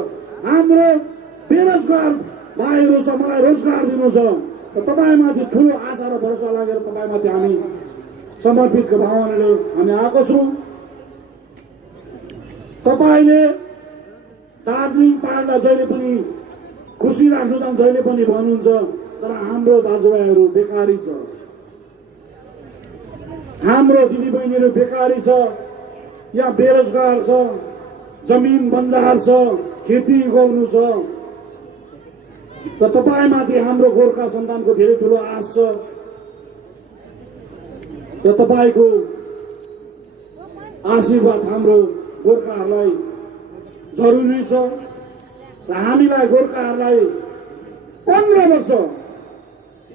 हाम्रो बेरोजगार भाइहरू छ, मलाई रोजगार दिनु छ। तपाईँमाथि ठुलो आशा र भरोसा लागेर तपाईँमाथि हामी समर्पितको भावनाले हामी आएको छौँ। तपाईँले दार्जिलिङ पहाडलाई जहिले पनि खुसी राख्नु त जहिले पनि भन्नुहुन्छ, तर हाम्रो दाजुभाइहरू बेकारी छ, हाम्रो दिदीबहिनीहरू बेकारी छ, यहाँ बेरोजगार छ, जमिन बन्जार छ, खेती गर्नु छ। र तपाईँमाथि हाम्रो गोर्खा सन्तानको धेरै ठुलो आश छ र तपाईँको आशीर्वाद हाम्रो गोर्खाहरूलाई जरुरी छ। र हामीलाई गोर्खाहरूलाई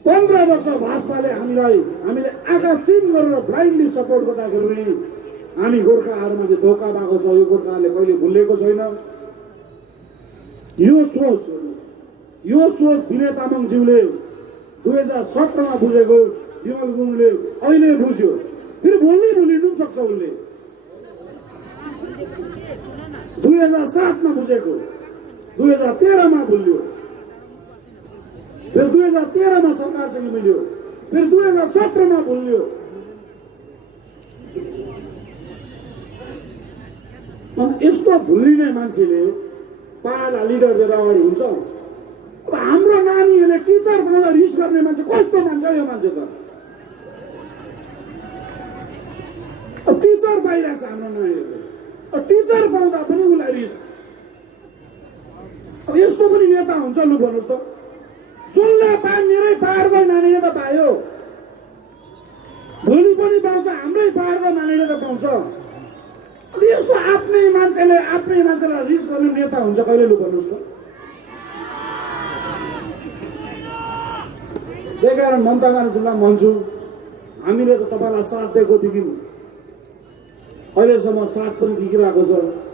15 वर्ष भाजपाले हामीले आँखा चिम गरेर ब्लाइन्डली सपोर्ट गर्दाखेरि हामी गोर्खाहरूमाथि धोका भएको छ। यो गोर्खाहरूले कहिले भुलेको छैन। यो सोच विनय तामाङज्यूले 2017 मा बुझेको, विमल गुरुङले अहिले बुझ्यो, फेरि भुलिनु सक्छ उसले। 2007 मा बुझेको 2013 मा भुल्यो, फिर 2013 मा सरकारसँग मिल्यो, फिर 2017 मा भुल्यो। यस्तो भुलिने मान्छेले पाला लिडर दिएर अगाडि हुन्छ। अब हाम्रो नानीहरूले टिचर पाउँदा रिस गर्ने मान्छे कस्तो मान्छे यो मान्छे त? अब टिचर पाइरहेको छ हाम्रो नानीहरूले, टिचर पाउँदा पनि उसलाई रिस। अब यस्तो पनि नेता हुन्छ लु भन्नुहोस् त? जसले पाए मेरै पहाडको नानीले त पायो, भोलि पनि पाउँछ, हाम्रै पहाडको नानीले त पाउँछ। यस्तो आफ्नै मान्छेलाई रिस गर्ने नेता हुन्छ कहिले लु भन्नुहोस् त? त्यही कारण ममता ब्यानर्जीलाई भन्छु, हामीले त तपाईँलाई साथ दिएकोदेखि अहिलेसम्म साथ पनि दिइरहेको छ।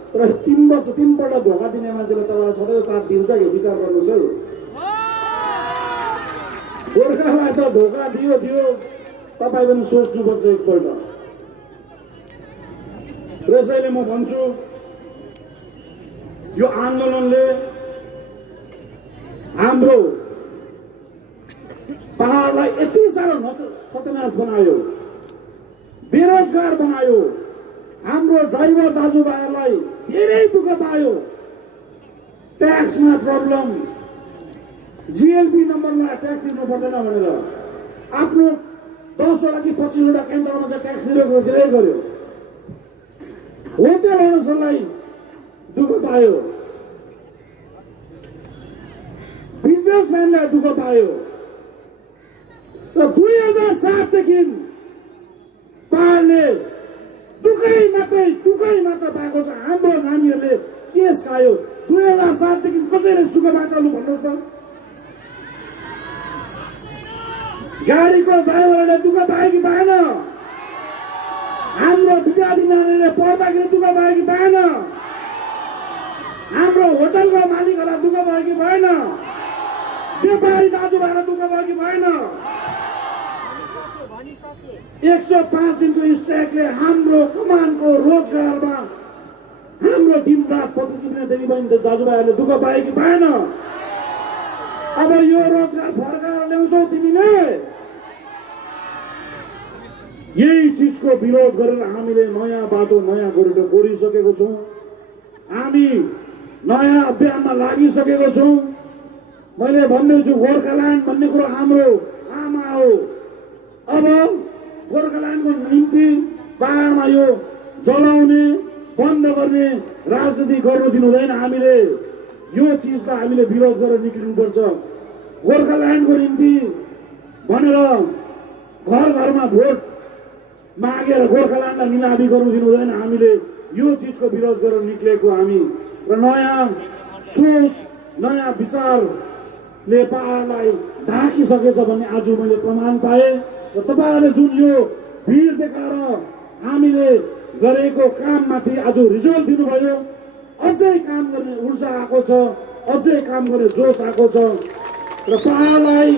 तर 3 पल्ट धोका दिने मान्छेले तपाईँलाई सधैँ साथ दिन्छ कि विचार गर्नुहोस् है। गोर्खालाई त धोका दियो, तपाईँ पनि सोच्नुपर्छ एकपल्ट। त्यसैले म भन्छु, यो आन्दोलनले हाम्रो पहाडलाई यति साह्रो सत्यानाश बनायो, बेरोजगार बनायो, हाम्रो ड्राइभर दाजुभाइहरूलाई धेरै दुःख पायो। ट्याक्समा प्रब्लम, जिएलपी नम्बरमा ट्याक्स दिनु पर्दैन भनेर आफ्नो 10वटा कि 25वटा केन्द्रमा चाहिँ ट्याक्स दिँदै गर्यो। होटेल ओनर्सहरूलाई दुःख पायो, बिजनेसम्यानलाई दुःख पायो। र 2007 देखि पहाडले दुःखै मात्र पाएको छ। हाम्रो नानीहरूले केस खायो। 2007 देखि कसैले सुख बाँचालु भन्नुहोस् त? गाडीको ड्राइभरले दुःख पायो कि पाएन? हाम्रो विद्यार्थी नानीले पढ्दाखेरि दुःख पायो कि पाएन? हाम्रो होटलको मालिकहरूलाई दुःख भयो कि भएन? व्यापारी दाजुभाइलाई दुःख भयो कि भएन? 105 दिनको स्ट्राइकले हाम्रो कमानको रोजगारमा हाम्रो दिनरात पत्ती टिप्ने दिदीबहिनी दाजुभाइहरूले दुःख पायो कि भएन? अब यो रोजगार फर्काएर ल्याउँछौ तिमीले? यही चिजको विरोध गरेर हामीले नयाँ बाटो, नयाँ गोरेटो कोरिसकेको छौँ। हामी नयाँ अभियानमा लागिसकेको छौँ। मैले भन्दैछु, गोर्खाल्यान्ड भन्ने कुरो हाम्रो आमा हो। अब गोर्खाल्यान्डको निम्ति पहाडमा यो जलाउने, बन्द गर्ने राजनीति गर्नु दिनु हुँदैन। हामीले यो चिजलाई हामीले विरोध गरेर निक्लिनुपर्छ। गोर्खाल्यान्डको निम्ति भनेर घर घरमा भोट मागेर गोर्खाल्यान्डलाई निलामी गर्नु दिनु हुँदैन। हामीले यो चिजको विरोध गरेर निक्लेको हामी। र नयाँ सोच, नयाँ विचारले पहाडलाई ढाकिसकेछ भन्ने आज मैले प्रमाण पाएँ। र तपाईँहरूले जुन यो भिड देखाएर हामीले गरेको काममाथि आज रिजल्ट दिनुभयो। अझै काम गर्ने ऊर्जा आएको छ, अझै काम गर्ने जोस आएको छ। र पहाडलाई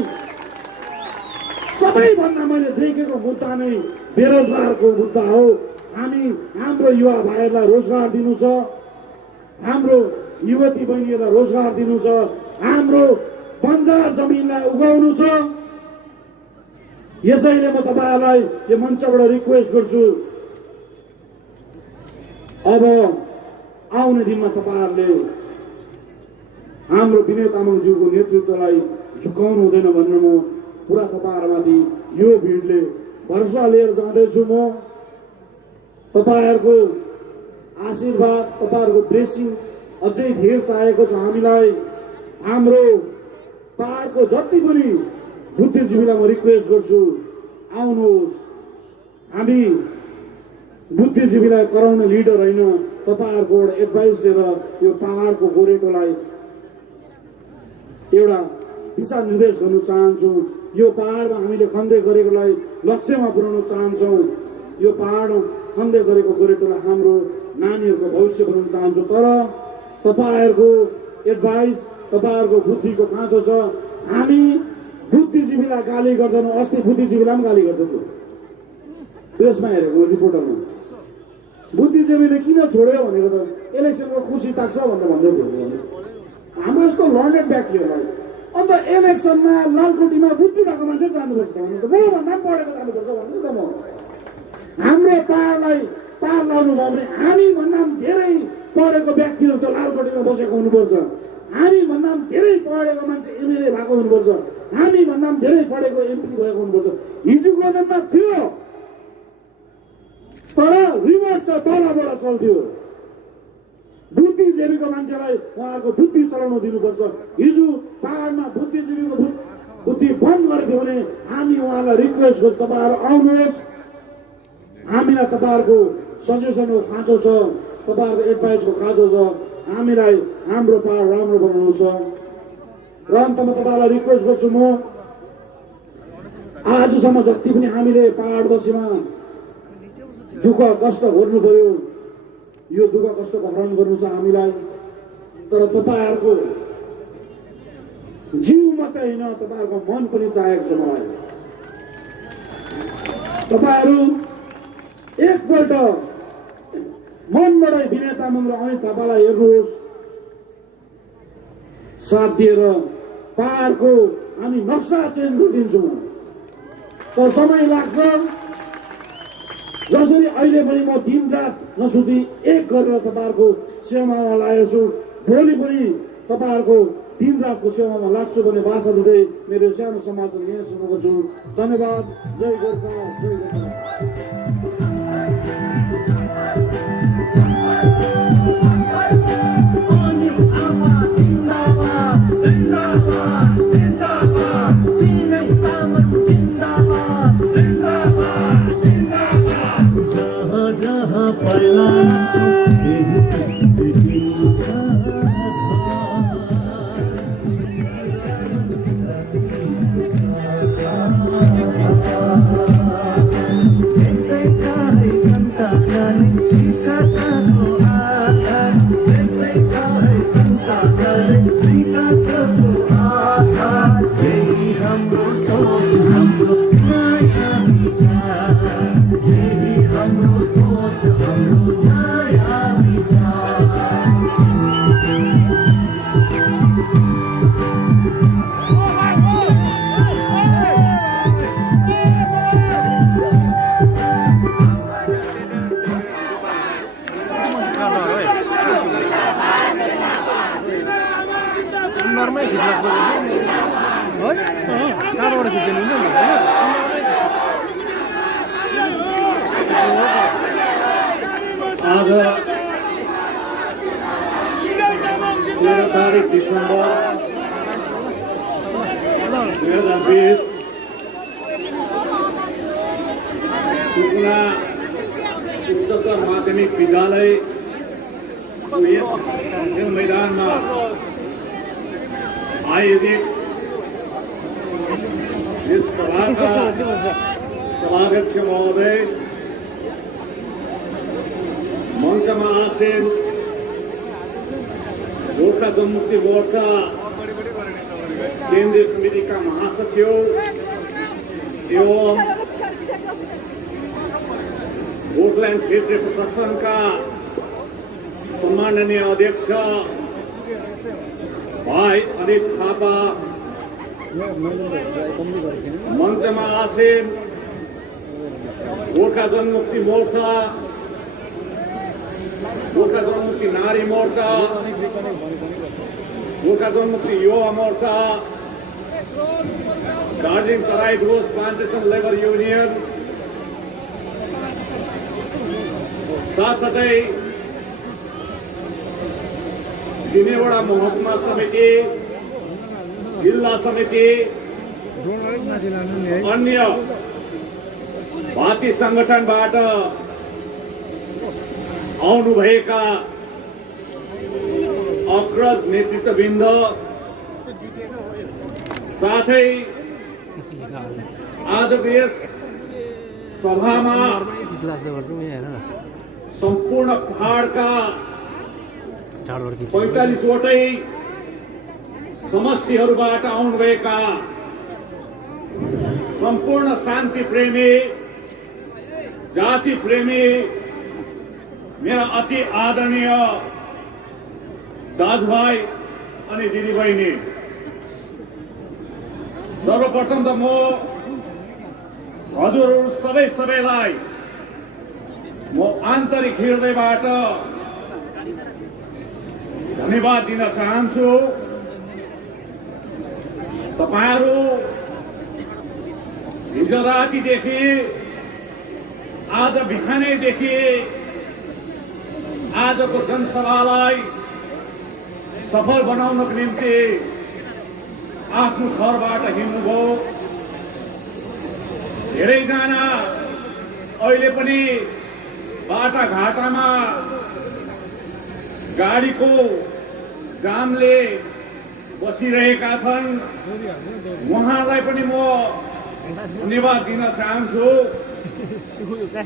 सबैभन्दा मैले देखेको मुद्दा नै बेरोजगारको मुद्दा हो। हाम्रो युवा भाइहरूलाई रोजगार दिनु छ, हाम्रो युवती बहिनीहरूलाई रोजगार दिनु छ, हाम्रो बन्जार जमिनलाई उगाउनु छ। यसैले म तपाईहरुलाई यो मञ्चबाट रिक्वेस्ट गर्छु, अब आउने दिनमा तपाईहरुले हाम्रो विनय तामाङज्यूको नेतृत्वलाई झुकाउनु हुँदैन भन्ने म पुरा तपाईहरुमाथि यो भिडले भरोसा लिएर जाँदैछु। म तपाईहरुको आशीर्वाद, तपाईहरुको ब्लेसिङ अझै धेर चाहिएको छ हामीलाई। हाम्रो पहाडको जति पनि बुद्धिजीवीलाई म रिक्वेस्ट गर्छु, आउनुहोस्। हामी बुद्धिजीवीलाई कराउने लिडर होइन, तपाईहरुको एउटा एडभाइस लिएर यो पहाडको गोरेटोलाई एउटा दिशा निर्देश गर्न चाहन्छु। यो पहाडमा हामीले खन्दै गरेकोलाई लक्ष्यमा पुर्याउन चाहन्छौँ। यो पहाड खन्दै गरेको गोरेटोलाई हाम्रो नानीहरूको भविष्य बनाउन चाहन्छौँ। तर तपाईहरुको एडभाइस, तपाईहरुको बुद्धिको खाँचो छ। हामी बुद्धिजीवीलाई गाली गर्दैनौँ, अस्ति बुद्धिजीवीलाई पनि गाली गर्दैछौँ। प्रेसमा हेरेको रिपोर्टरमा बुद्धिजीवीले किन छोड्यो भनेको त इलेक्सनको खुसी ताक्छ भनेर भन्दै थियो। हाम्रो यस्तो लन्डेड व्यक्तिहरूलाई अन्त इलेक्सनमा लालकोटीमा बुद्धि भएको मान्छे जानुपर्छ भन्नु त म भन्दा पनि पढेको जानुपर्छ भन्छु त म। हाम्रो पारलाई पार लाउनु भयो भने हामी भन्दा पनि धेरै पढेको व्यक्तिहरू त लालकोटीमा बसेको हुनुपर्छ। हामी भन्दा पनि धेरै पढेको मान्छे एमएलए भएको हुनुपर्छ। हामी भन्दा पनि धेरै पढेको एमपी भएको हुनुपर्छ। हिजोको दिनमा थियो तर रिमोट चाहिँ तलबाट चल्थ्यो। बुद्धिजीवीको मान्छेलाई उहाँहरूको बुद्धि चलाउन दिनुपर्छ। हिजो पहाडमा बुद्धिजीवीको बुद्धि बन्द गरिदियो भने हामी उहाँलाई रिक्वेस्ट गर्छौँ, तपाईहरु आउनुहोस्। हामीलाई तपाईहरुको सजेसनको खाँचो छ, तपाईहरुको एडभाइसको खाँचो छ। हामीलाई हाम्रो पहाड राम्रो बनाउनु छ। र अन्तमा तपाईहरुलाई रिक्वेस्ट गर्छु, म आजसम्म जति पनि हामीले पहाडवासीमा दुःख कष्ट भोग्नु पर्यो, यो दुःख कष्टको हरण गर्नु छ हामीलाई। तर तपाईहरुको जीव मात्रै होइन, तपाईहरुको मन पनि चाहिएको छ मलाई। तपाईहरु एकपल्ट मनबाटै विनय तामाङ र अनित थापालाई हेर्नुहोस्, साथ दिएर पहाडको हामी नक्सा चेन्ज गरिदिन्छौँ। तर समय लाग्छ। जसरी अहिले पनि म दिन रात नसुती एक गरेर तपाईहरुको सेवामा लागेको छु, भोलि पनि तपाईहरुको दिन रातको सेवामा लाग्छु भन्ने बाचा दिँदै मेरो सानो समाचार यही सुरु गर्छु। धन्यवाद। जय गोर्खा, जय गोर्खा। आज 13 तारिक डिसेम्बर 2020 सुकुना उच्चतर माध्यमिक विद्यालय मैदानमा आयोजित यस सभाका सभाध्यक्ष महोदय, मञ्चमा आसीन गोर्खा जनमुक्ति मोर्चा केन्द्रीय समितिका महासचिव एवं वुडल्यान्ड क्षेत्रीय प्रशासनका सम्माननीय अध्यक्ष भाइ अनित थापा, मञ्चमा आसीन गोर्खा जनमुक्ति मोर्चा, गोर्खा जनमुक्ति नारी मोर्चा, Gorkha Janmukti Yuva Morcha, Darjeeling Terai Dooars plantation labour union, साथसाथै जिनेवाडा महकुमा समिति, जिल्ला समिति, अन्य भाती संगठनबाट आउनुभएका अग्रज नेतृत्ववृन्द, साथै आजको यस सभामा सम्पूर्ण पहाडका 45वटै समष्टिहरूबाट आउनुभएका सम्पूर्ण शान्ति प्रेमी, जाति प्रेमी, मेरा अति आदरणीय दाजुभाइ अनि दिदीबहिनी, सर्वप्रथम त म हजुरहरू सबैलाई म आन्तरिक हृदयबाट धन्यवाद दिन चाहन्छु। तपाईहरू हिजो रातिदेखि आज बिहानैदेखि आजको जनसभालाई सफल बनाउनको निम्ति आफ्नो घरबाट हिँड्नुभयो। धेरैजना अहिले पनि बाटाघाटामा गाडीको जामले बसिरहेका छन्। उहाँलाई पनि म धन्यवाद दिन चाहन्छु।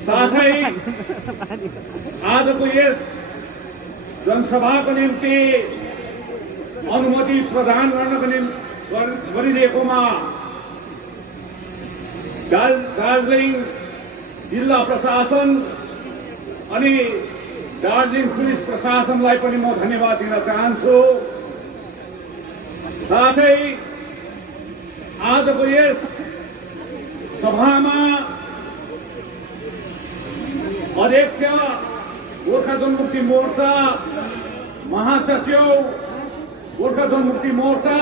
साथै आजको यस जनसभाको निम्ति अनुमति प्रदान गर्नको निम्ति गरिदिएकोमा दार्जिलिङ जिल्ला प्रशासन अनि दार्जिलिङ पुलिस प्रशासनलाई पनि म धन्यवाद दिन चाहन्छु। साथै आजको यस सभामा अध्यक्ष गोर्खा जनमुक्ति मोर्चा, महासचिव गोर्खा जनमुक्ति मोर्चा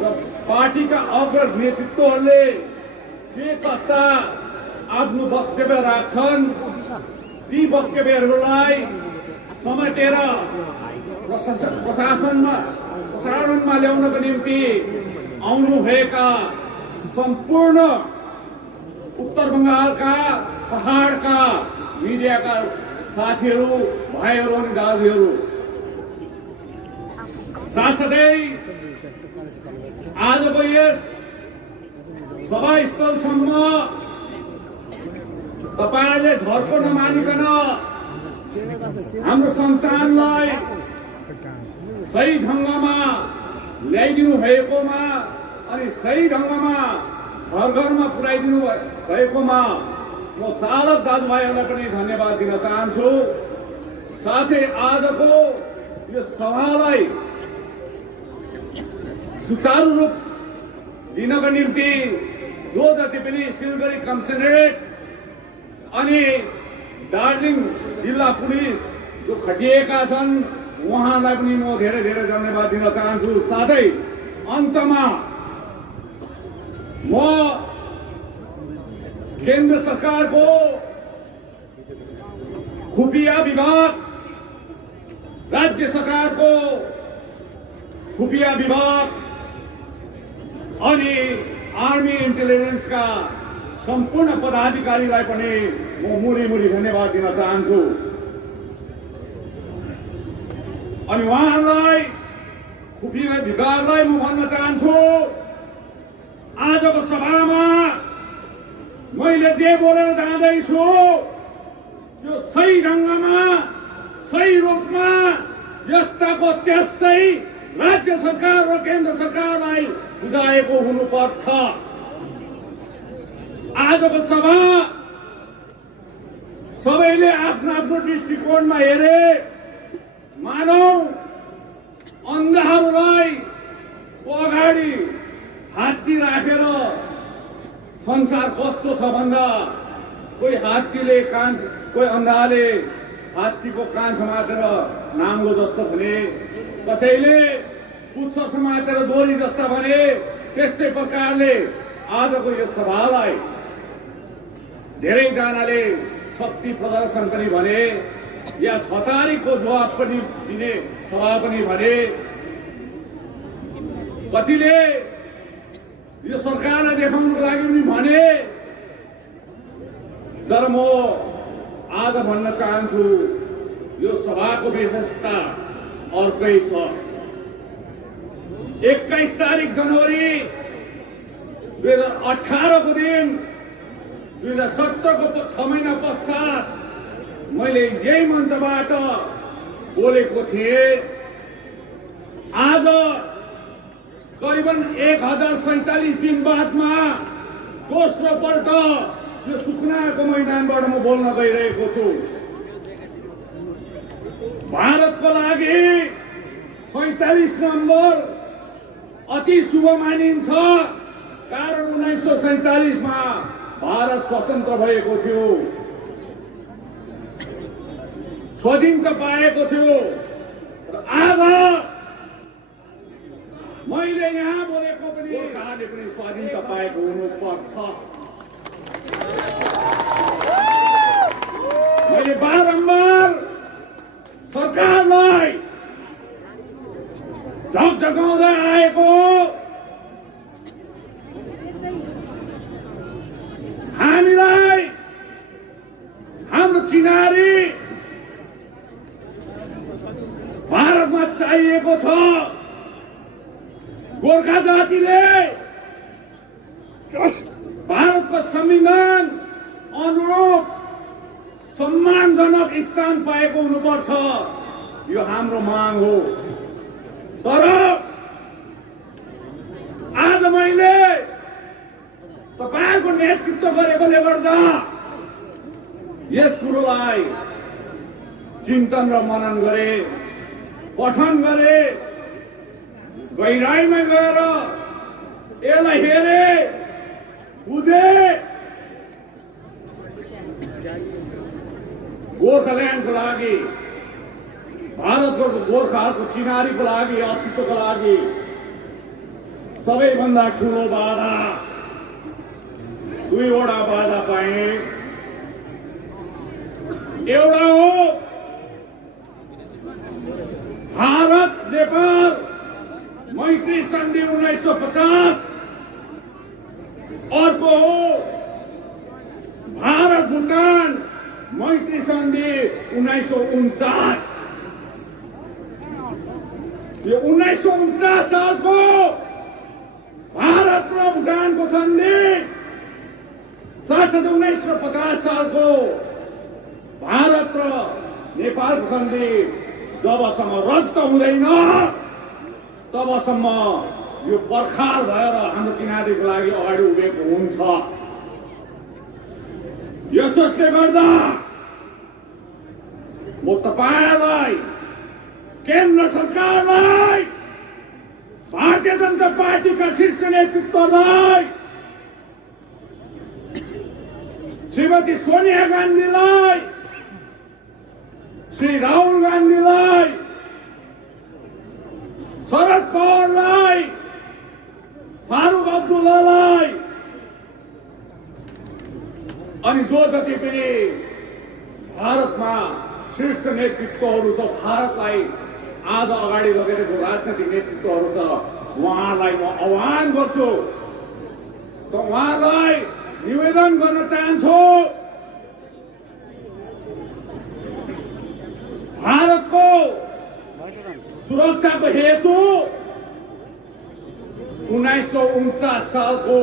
र पार्टीका अग्रज नेतृत्वहरूले के कस्ता आफ्नो वक्तव्य राख्छन्, ती वक्तव्यहरूलाई समेटेर प्रसारणमा ल्याउनको निम्ति आउनुभएका सम्पूर्ण उत्तर बङ्गालका पहाडका मिडियाका साथीहरू, भाइहरू अनि दाजुहरू, साथसाथै आजको यस सभास्थलसम्म तपाईहरूले झर्को नमानिकन हाम्रो सन्तानलाई सही ढङ्गमा ल्याइदिनु भएकोमा अनि सही ढङ्गमा घर घरमा पुर्याइदिनु भएकोमा म चालक दाजुभाइहरूलाई पनि धन्यवाद दिन चाहन्छु। साथै आजको यो सभालाई सुचारू रूप दिनको निम्ति जो जति पनि सिलगढी कमिसनरेट अनि दार्जिलिङ जिल्ला पुलिस जो खटिएका छन् उहाँलाई पनि म धेरै धेरै धन्यवाद दिन चाहन्छु। साथै अन्तमा म केन्द्र सरकारको खुफिया विभाग, राज्य सरकारको खुफिया विभाग अनि आर्मी इन्टेलिजेन्सका सम्पूर्ण पदाधिकारीलाई पनि म मुरी धन्यवाद दिन चाहन्छु। अनि उहाँहरूलाई खुफिया विभागलाई म भन्न चाहन्छु, आजको सभामा मैले जे बोलेर जाँदैछु त्यो सही ढङ्गमा सही रूपमा यस्ताको त्यस्तै राज्य सरकार र केन्द्र सरकारलाई बुझाएको हुनुपर्छ। आजको सभा सबैले आफ्नो आफ्नो दृष्टिकोणमा हेरे मानौ अन्धाहरूलाई अगाडि हात्ती राखेर संसार कस्तो छ भन्दा कोही हात्तीले कान, कोही अन्धाले हात्तीको कान समातेर नाङ्गो जस्तो भने, कसैले पुच्छ समातेर डोरी जस्ता भने, त्यस्तै प्रकारले आजको यो सभालाई धेरैजनाले शक्ति प्रदर्शन पनि भने, या 6 तारिखको जवाब पनि दिने सभा पनि भने, कतिले यो सरकारलाई देखाउनको लागि पनि भने। तर म आज भन्न चाहन्छु यो सभाको विशेषता अर्कै छ। 21 तारिक जनवरी 2018 को दिन 2017 को 6 महिना पश्चात मैले यही मञ्चबाट बोलेको थिएँ। आज करिबन 1047 दिन बादमा दोस्रो पल्ट यो सुकुनाको मैदानबाट म बोल्न गइरहेको छु। भारतको लागि 47 नम्बर अति शुभ मानिन्छ, कारण 1947 मा भारत स्वतन्त्र भएको थियो, स्वाधीनता पाएको थियो। आज मैले यहाँ बोलेको पनि गोर्खाले पनि स्वाधीनता पाएको हुनुपर्छ। मैले बारम्बार सरकारलाई झकझकाउँदै आएको हामीलाई हाम्रो चिनारी भारतमा चाहिएको छ। गोर्खा जातिले भारतको संविधान अनुरूप सम्मानजनक स्थान पाएको हुनुपर्छ, यो हाम्रो माग हो। तर आज मैले तपाईको नेतृत्व गरेकोले गर्दा यस कुरोलाई चिन्तन र मनन गरे, पठन गरे, गहिराईमा गएर यसलाई हेरे, बुझे। गोर्खाल्यान्डको लागि, भारतको गोर्खाहरूको चिनारीको लागि, अस्तित्वको लागि सबैभन्दा ठुलो बाधा, 2वटा बाधा पाए। एउटा हो भारत नेपाल मैत्री सन्धि 1950, अर्को हो भारत भुटान मैत्री सन्धि 1949। यो 1949 सालको भारत र भुटानको सन्धि, साथसाथै 1950 सालको भारत र नेपालको सन्धि जबसम्म रद्द हुँदैन तबसम्म यो पर्खाल भएर हाम्रो चिनारीको लागि अगाडि उभिएको हुन्छ। यसोस्ले गर्दा म तपाईलाई, केन्द्र सरकारलाई, भारतीय जनता पार्टीका शीर्ष नेतृत्वलाई, श्रीमती सोनिया गान्धीलाई, श्री राहुल गान्धीलाई, शरद पवारलाई, फारूक अब्दुल्लालाई अनि जो जति पनि भारतमा शीर्ष नेतृत्वहरू छ, भारतलाई आज अगाडि लगेको राजनैतिक नेतृत्वहरू छ, उहाँलाई म आह्वान गर्छु। त उहाँलाई निवेदन गर्न चाहन्छु, भारतको सुरक्षाको हेतु 1949 सालको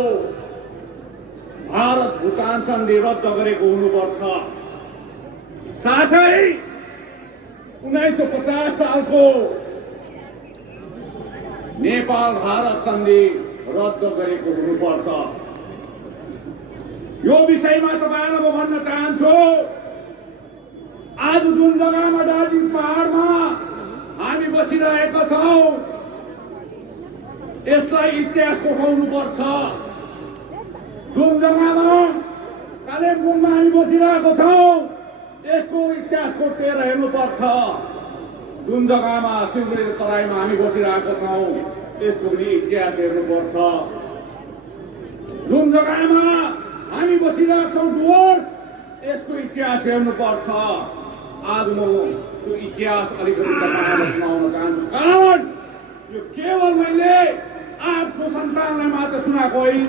भारत भुटान सन्धि रद्द गरेको हुनुपर्छ। साथै 1950 सालको नेपाल भारत सन्धि रद्द गरेको हुनुपर्छ। यो विषयमा तपाईहरुलाई म भन्न चाहन्छु, आज जुन जग्गामा दार्जिलिङ पहाडमा हामी बसिरहेका छौँ यसलाई इतिहास कोठाउनु पर्छ। जुन जग्गामा कालिम्पोङमा हामी बसिरहेको छौँ यसको इतिहास कोटेर हेर्नुपर्छ। जुन जग्गामा सिलगढी तराईमा हामी बसिरहेको छौँ यसको पनि इतिहास हेर्नुपर्छ। जुन जग्गामा हामी बसिरहेको छौँ डुवर्स यसको इतिहास हेर्नुपर्छ। आज म त्यो इतिहास अलिकति तपाईँलाई सुनाउन चाहन्छु, कारण यो केवल मैले आफ्नो सन्तानलाई मात्र सुनाएको होइन,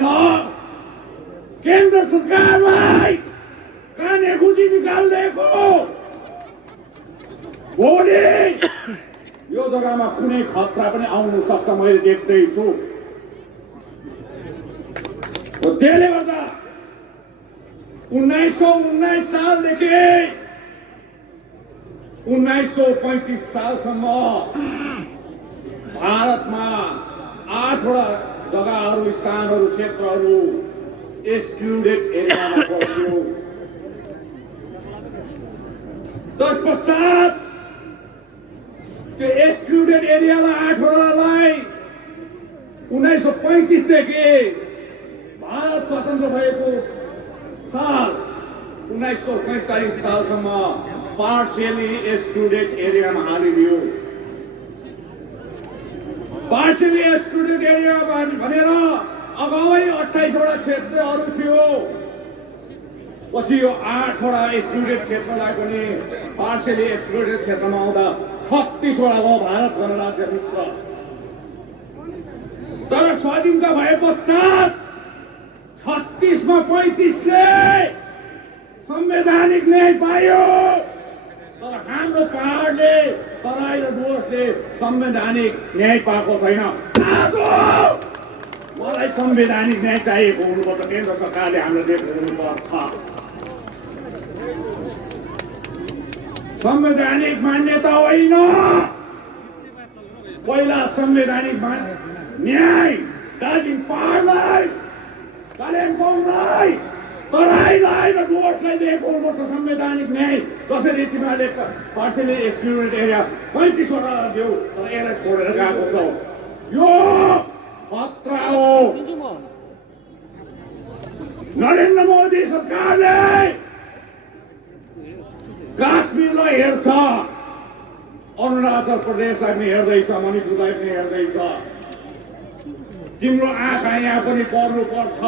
केन्द्र सरकारलाई काने गुजी निकालिदिएको। भोलि यो जग्गामा कुनै खतरा पनि आउनु सक्छ मैले देख्दैछु। त्यसले गर्दा 1919 सालदेखि 1935 सालसम्म भारतमा 8वटा जग्गाहरू, स्थानहरू, क्षेत्रहरू एक्सक्लुडेड एरियामा पर्थ्यो। तत्पश्चात त्यो एक्सक्लुडेड एरियालाई 8वटालाई 1935 देखि भारत स्वतन्त्र भएको साल 1947 सालसम्म पार्शियली एक्सक्लुडेड एरियामा हालिदियो। पार्शियली एक्सक्लुडेड एरिया भनेर अगावै 28वटा क्षेत्रहरू थियो। पछि यो 8वटा एक्सक्लुडेड क्षेत्रलाई पनि पार्शियली एक्सक्लुडेड क्षेत्रमा आउँदा 36वटा भयो भारत गणराज्यभित्र। तर स्वाधीनता भए पश्चात 36 मा 35ले संवैधानिक न्याय पायो। तर हाम्रो पहाडले, तराई र डुवर्सले संवैधानिक न्याय पाएको छैन। आज मलाई संवैधानिक न्याय चाहिएको हुनुपर्छ। केन्द्र सरकारले हाम्रो देश हेर्नुपर्छ। संवैधानिक मान्यता होइन, पहिला संवैधानिक न्याय दार्जिलिङ पहाडलाई, कालिम्पोङलाई, तराईलाई र डुवर्सलाई दिएको हुनुपर्छ संवैधानिक न्याय। कसरी तिमीहरूले पार्शियली एक्सक्लुडेड एरिया 35वटा दियो तर यसलाई छोडेर गएको छ। यो खतरा हो। नरेन्द्र मोदी सरकारले काश्मीरलाई हेर्छ, अरुणाचल प्रदेशलाई पनि हेर्दैछ, मणिपुरलाई पनि हेर्दैछ। तिम्रो आँखा यहाँ पनि पर्नु पर्छ,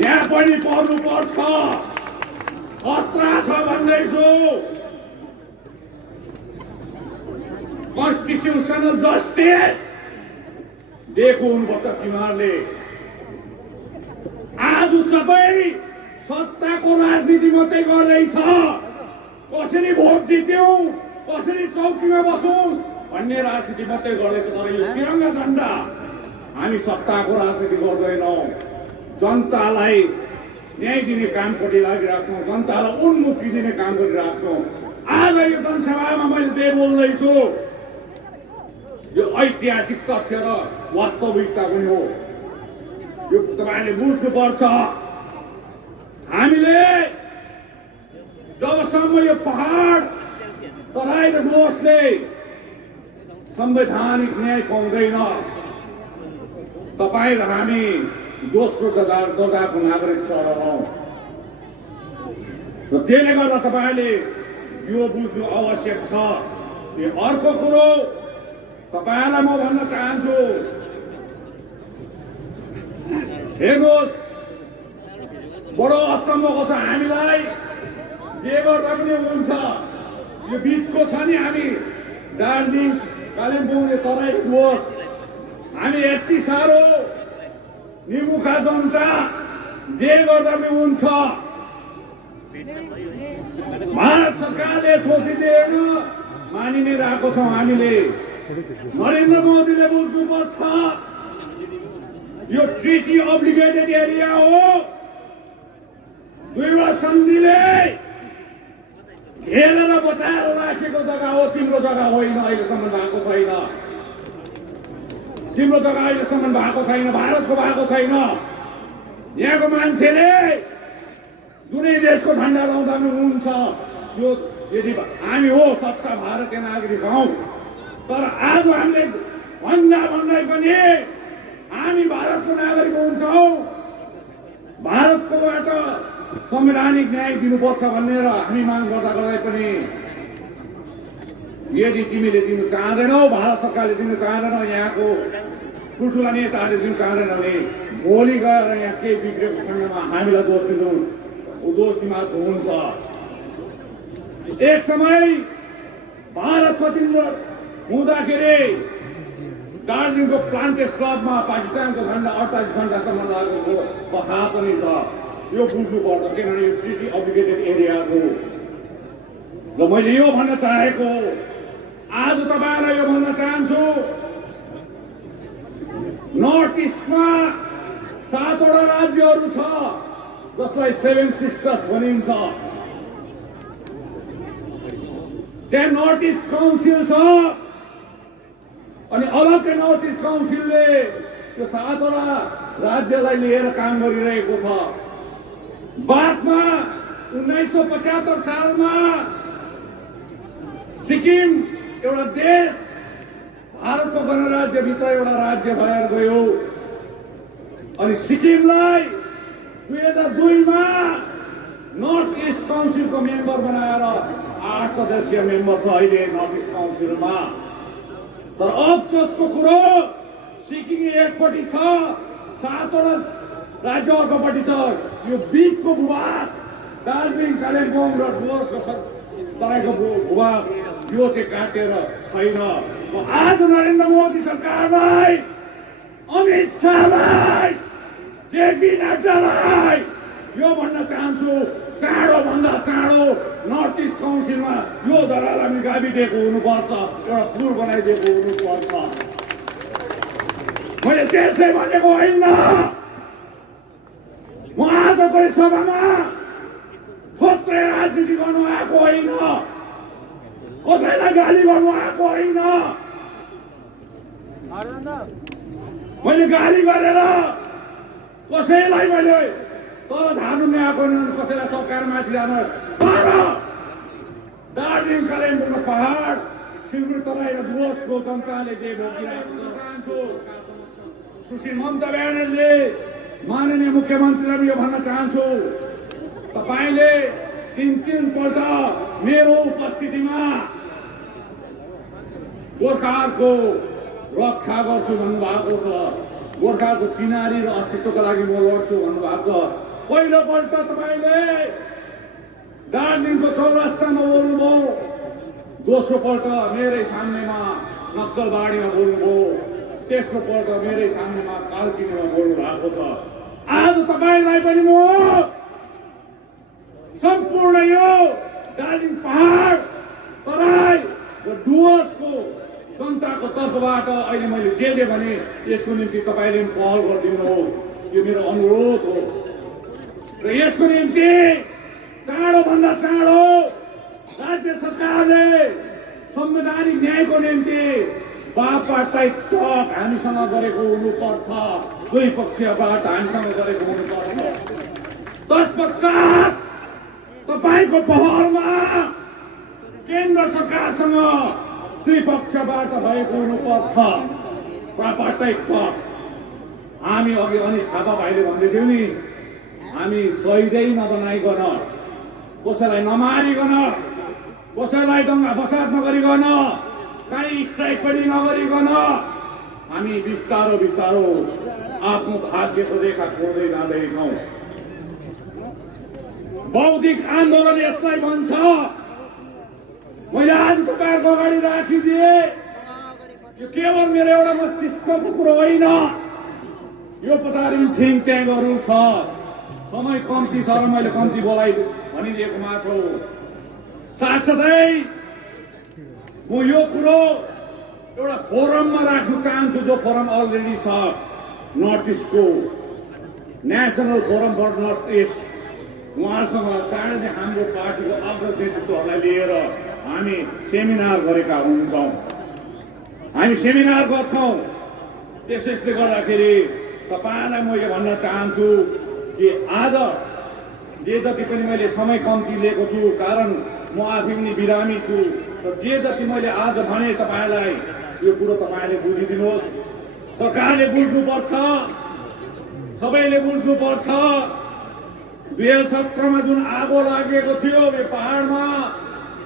यहाँ पनि पर्नु पर्छ। खतरा छ भन्दैछु। कन्स्टिट्युसनल जस्टिस दिएको हुनुपर्छ तिमीहरूले। आज सबै सत्ताको राजनीति मात्रै गर्दैछ। कसरी भोट जित्यौँ, कसरी चौकीमा बसौँ भन्ने राजनीति मात्रै गर्दैछ। तर यो तिरङ्गा झन्डा हामी सत्ताको राजनीति गर्दैनौँ। जनतालाई न्याय दिने कामपट्टि लागिरहेको छौँ, जनतालाई उन्मुक्ति दिने काम गरिरहेको छौँ। आज यो जनसभामा मैले त्यही बोल्दैछु। यो ऐतिहासिक तथ्य र वास्तविकता पनि हो। यो तपाईँले बुझ्नुपर्छ। हामीले जबसम्म यो पहाड, तराई र डुवर्सले संवैधानिक न्याय पाउँदैन, तपाईँ र हामी दोस्रो दर्जाको नागरिक रहौँ। र त्यसले गर्दा तपाईँले यो बुझ्नु आवश्यक छ। अर्को कुरो तपाईँलाई म भन्न चाहन्छु, हेर्नुहोस् बडो अचम्मको छ। हामीलाई जे गर्दा पनि हुन्छ। यो बिचको छ नि, हामी दार्जिलिङ, कालिम्पोङ, तराई, डुवर्स, हामी यति साह्रो निमुखा जनता, जे गर्दा पनि हुन्छ। भारत सरकारले सोचिदिएन, मानि नै रहेको छौँ हामीले। नरेन्द्र मोदीले बुझ्नुपर्छ यो ट्रिटी अब्लिगेटेड एरिया हो। दुईवटा सन्धिले घेरेर बचाएर राखेको जग्गा हो, तिम्रो जग्गा होइन। अहिलेसम्म भएको छैन, तिम्रो जग्गा अहिलेसम्म भएको छैन, भारतको भएको छैन। यहाँको मान्छेले जुनै देशको झन्डा लाउँदा पनि हुन्छ यो यदि हामी हो सच्चा भारतीय नागरिक हौ। तर आज हामीले भन्दा भन्दै पनि हामी भारतको नागरिक हुन्छौँ, भारतकोबाट संवैधानिक न्याय दिनुपर्छ भनेर हामी माग गर्दा गर्दै पनि यदि तिमीले दिनु चाहँदैनौ, भारत सरकारले दिनु चाहँदैन, यहाँको ठुल्ठुला नेताहरूले दिनु चाहँदैन भने भोलि गएर यहाँ केही बिग्रेको खण्डमा हामीलाई दोष दिनु, दोष तिमीहरूको हुन्छ। एक समय भारत स्वतन्त्र हुँदाखेरि दार्जिलिङको प्लान्टेस क्लबमा पाकिस्तानको झन्डा 48 घण्टासम्म लागेको कथा पनि छ। यो बुझ्नुपर्छ किनभने यो ट्रिटी अब्लिगेटेड एरिया हो। र मैले यो भन्न चाहेको आज तपाईँलाई यो भन्न चाहन्छु, नर्थ इस्टमा 7 वटा राज्यहरू छ जसलाई 7 सिस्टर्स भनिन्छ। त्यहाँ नर्थ इस्ट काउन्सिल छ अनि अलग्गै नर्थ इस्ट काउन्सिलले त्यो 7 वटा राज्यलाई लिएर काम गरिरहेको छ। बादमा 1975 सालमा सिक्किम एउटा देश भारतको गणराज्यभित्र एउटा राज्य भएर गयो अनि सिक्किमलाई 2002 मा नर्थ इस्ट काउन्सिलको मेम्बर बनाएर 8 सदस्यीय मेम्बर छ अहिले नर्थ इस्ट काउन्सिलमा। तर अफसोसको कुरो सिक्किम एकपट्टि छ, 7 वटा राज्य अर्कोपट्टि छ। यो बिचको भूभाग दार्जिलिङ, कालिम्पोङ र डुवर्सको तराईको भूभाग यो चाहिँ काटेर छैन। आज नरेन्द्र मोदी सरकारलाई, अमित शाहलाई, जेपी नड्डालाई यो भन्न चाहन्छु, चाँडो भन्दा चाँडो नर्थ इस्ट काउन्सिलमा यो जग्गालाई पनि गाभिदिएको हुनुपर्छ, एउटा पुल बनाइदिएको हुनुपर्छ। मैले त्यसै भनेको होइन, म आजको सभामा खोत्रे राजनीति गर्नु आएको होइन, कसैलाई गाली गर्नु आएको होइन। मैले गाली गरेर कसैलाई मैले तल झार्नु नि आएको होइन, कसैलाई सरकारमाथि जान। तर दार्जिलिङ, कालिम्पोङको पहाड, सिलगढी, तराई र डुवर्सको जनताले जे भोगिरहेको चाहन्छु, सुश्री ममता ब्यानर्जीले माननीय मुख्यमन्त्रीलाई यो भन्न चाहन्छु, तपाईँले 3 पल्ट मेरो उपस्थितिमा गोर्खाहरूको रक्षा गर्छु भन्नुभएको छ, गोर्खाको चिनारी र अस्तित्वको लागि म लड्छु भन्नुभएको छ। पहिलोपल्ट तपाईँले दार्जिलिङको चौरास्तामा बोल्नुभयो, दोस्रो पल्ट मेरै सामनेमा नक्सलबाडीमा बोल्नुभयो, तेस्रो पल्ट मेरै सामनेमा कालचिनीमा बोल्नु भएको छ। आज तपाईँलाई पनि म सम्पूर्ण यो दार्जिलिङ पहाड, तराई र डुवर्सको जनताको तर्फबाट अहिले मैले जे भने यसको निम्ति तपाईँले पहल गरिदिनु हो, यो मेरो अनुरोध हो। र यसको निम्ति चाँडोभन्दा चाँडो राज्य सरकारले संवैधानिक न्यायको निम्ति बापबाटै टक हामीसँग गरेको हुनुपर्छ, दुई पक्षबाट हामीसँग गरेको हुनुपर्छ। तत्पश्चात तपाईँको पहलमा केन्द्र सरकारसँग त्रिपक्षबाट भएको हुनुपर्छ, बापबाटै टक। हामी अघि अनित थापा भाइले भन्दै थियौँ नि, हामी सहिदै नबनाइकन, कसैलाई नमारिकन, कसैलाई दङ्गा फसाद नगरिकन, कहीँ स्ट्राइक पनि नगरिकन हामी बिस्तारो बिस्तारो आफ्नो भाग्यको रेखा खोल्दै जाँदैछौँ। बौद्धिक आन्दोलन यसलाई भन्छ। मैले आज तपाईँहरूको अगाडि राखिदिए, यो केवल मेरो एउटा मस्तिष्कको कुरो होइन, यो पछाडि थिङ्क ट्याङ्कहरू छ। समय कम्ती छ र मैले कम्ती बोलाइ भनिदिएको मात्र हो। साथसाथै म यो कुरो एउटा फोरममा राख्न चाहन्छु, जो फोरम अलरेडी छ, नर्थ इस्टको national forum for north east. उहाँसँग चाँडै हाम्रो पार्टीको अग्र नेतृत्वहरूलाई लिएर हामी सेमिनार गरेका हुन्छौँ, हामी सेमिनार गर्छौँ। त्यसैले गर्दाखेरि तपाईँलाई म यो भन्न चाहन्छु कि आज जे जति पनि मैले समय कम्ती लिएको छु, कारण म आफै पनि बिरामी छु। र जे जति मैले आज भने तपाईँलाई यो कुरो तपाईँले बुझिदिनुहोस्। सरकारले बुझ्नुपर्छ, सबैले बुझ्नुपर्छ। 2017 मा जुन आगो लागेको थियो यो पहाडमा,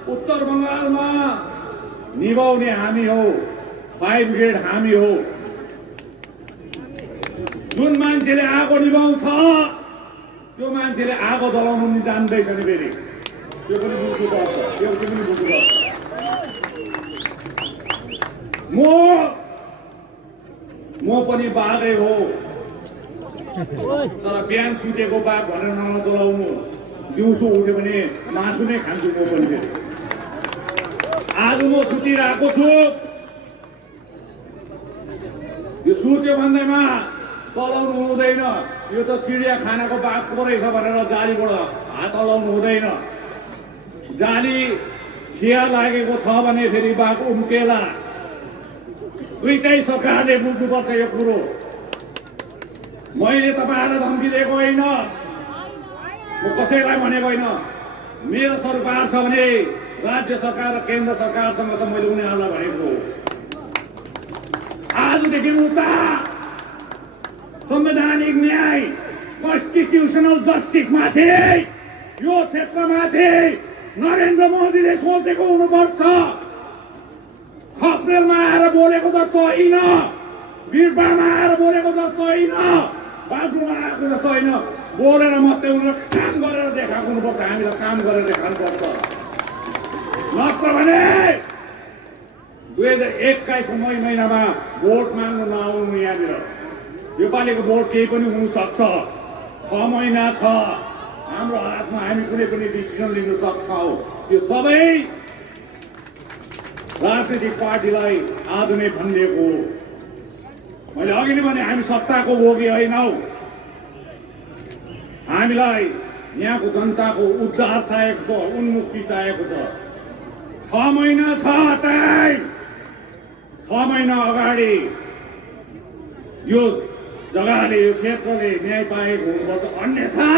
उत्तर बङ्गालमा, निभाउने हामी हो, फायर ब्रिगेड हामी हो। जुन मान्छेले आगो निभाउँछ त्यो मान्छेले आगो जलाउनु पनि जान्दैछ नि फेरि, त्यो पनि बुझ्नुपर्छ, त्यो पनि बुझ्नुपर्छ। म पनि बाघै हो, तर बिहान सुतेको बाघ भनेर नजलाउनु। दिउँसो उठ्यो भने मासु नै खान्छु म पनि फेरि। आज म सुतिरहेको छु, यो सुत्यो भन्दैमा चलाउनु हुँदैन। यो त चिडियाखानाको बाघ पो रहेछ भनेर जालीबाट हात हल्लाउनु हुँदैन। जाली खिया लागेको छ भने फेरि बाघ उम्केला। दुईटै सरकारले बुझ्नुपर्छ यो कुरो। मैले तपाईँहरूलाई धम्की दिएको होइन, म कसैलाई भनेको होइन। मेरो सरकार छ भने राज्य सरकार र केन्द्र सरकारसँग त मैले उनीहरूलाई भनेको। आजदेखि उता संवैधानिक न्याय, कन्स्टिट्युसनल जस्टिसमाथि, यो क्षेत्रमाथि नरेन्द्र मोदीले सोचेको हुनुपर्छ। खप्रेलमा आएर बोलेको जस्तो होइन, वीरपाडामा आएर बोलेको जस्तो होइन, बागलुङमा आएको जस्तो होइन। बोलेर मात्रै उनीहरू काम गरेर देखाएको हुनुपर्छ। हामीलाई काम गरेर देखाउनुपर्छ। नत्र भने 2021 को मई महिनामा भोट माग्नु नआउनु यहाँनिर। योपालिको भोट केही पनि हुन सक्छ। 6 महिना छ हाम्रो हातमा, हामी कुनै पनि डिसिजन लिन सक्छौँ। त्यो सबै राजनीतिक पार्टीलाई आज नै भनिदिएको हो। मैले अघि नै भने हामी सत्ताको भोगी होइनौ। हामीलाई यहाँको जनताको उद्धार चाहिएको छ, उन्मुक्ति चाहिएको छ। 6 महिना छ टाइम। 6 महिना अगाडि यो जग्गाले, यो क्षेत्रले न्याय पाएको हुनुपर्छ। अन्यथा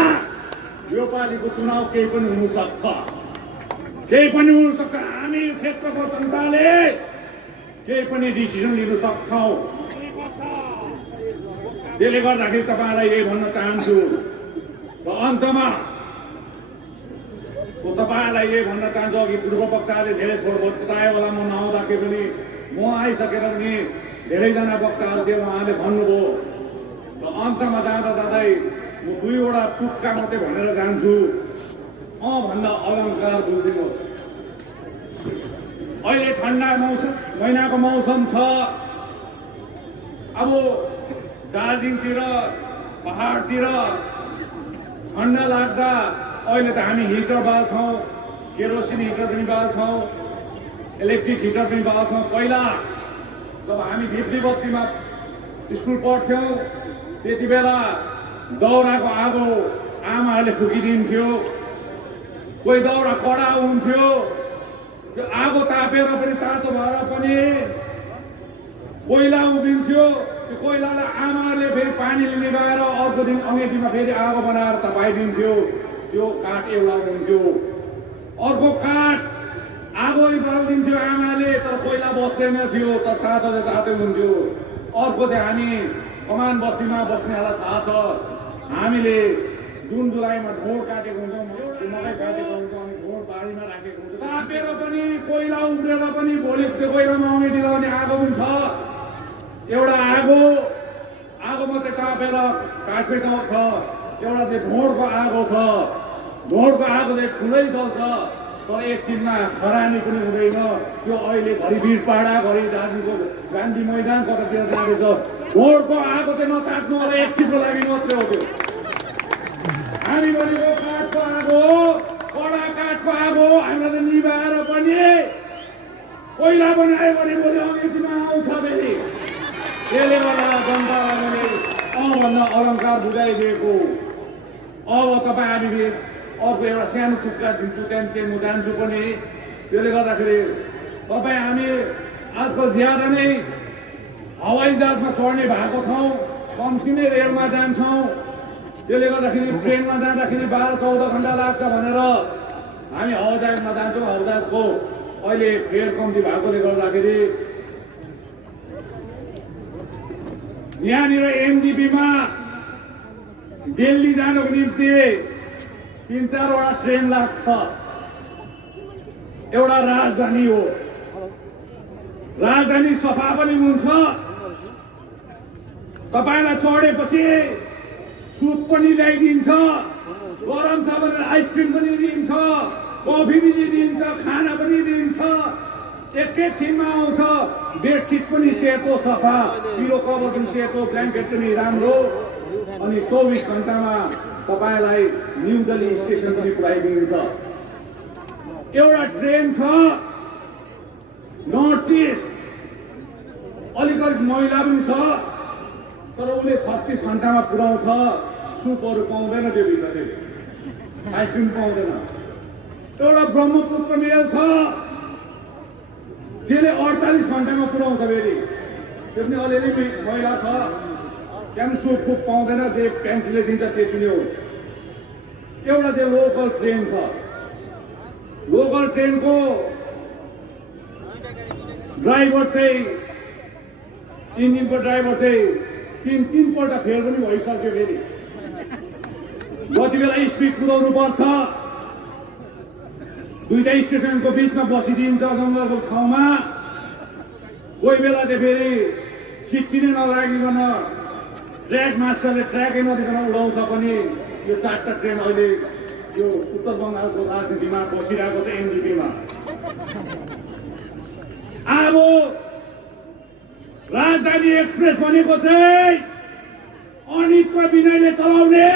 यो पालिको चुनाव केही पनि हुन सक्छ, केही पनि हुन सक्छ। हामी यो क्षेत्रको जनताले केही पनि डिसिजन लिन सक्छौँ। त्यसले गर्दाखेरि तपाईँलाई यही भन्न चाहन्छु। र अन्तमा तपाईँलाई यही भन्न चाहन्छु, अघि पूर्व वक्ताले धेरै थोर बतायो होला म नआउँदाखेरि पनि, म आइसकेर पनि धेरैजना वक्ताहरू थियो, उहाँले भन्नुभयो। र अन्तमा जाँदा जाँदै म 2वटा तुक्का मात्रै भनेर जान्छु। भन्दा अलङ्कार बुझिदिनुहोस्। अहिले ठन्डा महिनाको मौसम छ। अब दार्जिलिङतिर, पहाडतिर ठन्डा लाग्दा अहिले त हामी हिटर बाल्छौँ, केरोसिन हिटर पनि बाल्छौँ, इलेक्ट्रिक हिटर पनि बाल्छौँ। पहिला जब हामी धिप्री बत्तीमा स्कुल पढ्थ्यौँ त्यति बेला दाउराको आगो आमाहरूले फुकिदिन्थ्यो। कोही दाउरा कडा हुन्थ्यो, त्यो आगो तापेर पनि तातो भएर पनि कोइला उभिन्थ्यो। त्यो कोइलालाई आमाहरूले फेरि पानीले निभाएर अर्को दिन अँगेटीमा फेरि आगो बनाएर तपाइदिन्थ्यो। त्यो काठ एउटा हुन्थ्यो। अर्को काठ आगो बालिदिन्थ्यो आमाले, तर कोइला बस्दैन थियो, तर तातो चाहिँ तातै हुन्थ्यो। अर्को चाहिँ हामी कमान बस्तीमा बस्नेहरूलाई थाहा छ, हामीले जुन जुलाईमा ढोड काटेको हुन्छौँ, मकै काटेको हुन्छौँ, अनि ढोड बारीमा राखेको हुन्छ। तापेर पनि कोइला उब्रेर पनि भोलि त्यो कोइलामा अँगेटी लगाउने आगो पनि छ। एउटा आगो मात्रै तापेर काटकै छ, एउटा चाहिँ ढोडको आगो छ। ढोडको आगो चाहिँ ठुलै चल्छ, तर एकछिनमा खरानी पनि हुँदैन। त्यो अहिले घरि वीरपाडा, घरि दार्जिलिङको गान्धी मैदान कतातिर जाँदैछ। ढोडको आगो चाहिँ नतात्नु होला, एकछिनको लागि मात्रै हो त्यो। हामी भनेको काठको आगो, कडा काठको आगो, हामीलाई त निभाएर पनि कोइला बनायो भने भोलि अँगेटीमा आउँछ फेरि। त्यसले गर्दा जनतालाई मैले भन्दा अलङ्कार बुझाइदिएको। अब तपाईँ हामी अर्को एउटा सानो टुक्का दिन्छु, त्यहाँदेखि म जान्छु पनि। त्यसले गर्दाखेरि तपाईँ हामी आजकल ज्यादा नै हवाई जहाजमा चढ्ने भएको छौँ, कम्ती नै रेलमा जान्छौँ। त्यसले गर्दाखेरि ट्रेनमा जाँदाखेरि 12-14 घन्टा लाग्छ भनेर हामी हवाईजहाजमा जान्छौँ। हवाईजहाजको अहिले फेयर कम्ती भएकोले गर्दाखेरि यहाँनिर एनजेपीमा दिल्ली जानको निम्ति 3-4 वटा ट्रेन लाग्छ। एउटा राजधानी हो, राजधानी सफा पनि हुन्छ, तपाईलाई चढेपछि सुप पनि ल्याइदिन्छ, गरम छ भने आइसक्रिम पनि दिन्छ, कफी पनि दिन्छ, खाना पनि दिन्छ, एकैछिनमा आउँछ। बेडसिट पनि सेतो सफा, पिलो कभर पनि सेतो, ब्ल्याङ्केट पनि राम्रो, अनि 24 घण्टामा तपाईलाई न्यू दिल्ली स्टेसन पनि पुर्याइदिन्छ। एउटा ट्रेन छ नर्थ इस्ट, अलिकति मैला पनि छ, तर उसले 36 घण्टामा पुर्याउँछ। सुपहरू पाउँदैन त्यो भित्र, आइसक्रिम पाउँदैन। एउटा ब्रह्मपुत्र मेल छ, त्यसले 48 घण्टामा पुर्याउँछ फेरि, त्यो पनि अलिअलि मैला छ, त्यहाँ पनि सुप फुप पाउँदैन, त्यो प्यान्टीले दिन्छ त्यति नै हो। एउटा चाहिँ लोकल ट्रेन छ, लोकल ट्रेनको ड्राइभर चाहिँ इन्जिनको ड्राइभर चाहिँ 3 पल्ट फेल पनि भइसक्यो। फेरि जति बेला स्पिड कुदाउनु पर्छ दुईटा स्टेसनको बिचमा बसिदिन्छ जङ्गलको ठाउँमा। कोही बेला चाहिँ फेरि सिट्टी नै नलागिकन ट्र्याक मास्टरले ट्र्याकै नदिकन उडाउँछ पनि। यो 4टा ट्रेन अहिले यो उत्तर बङ्गालको राजनीतिमा बसिरहेको छ एनजेपीमा। अब राजधानी एक्सप्रेस भनेको चाहिँ अनितको विनयले चलाउने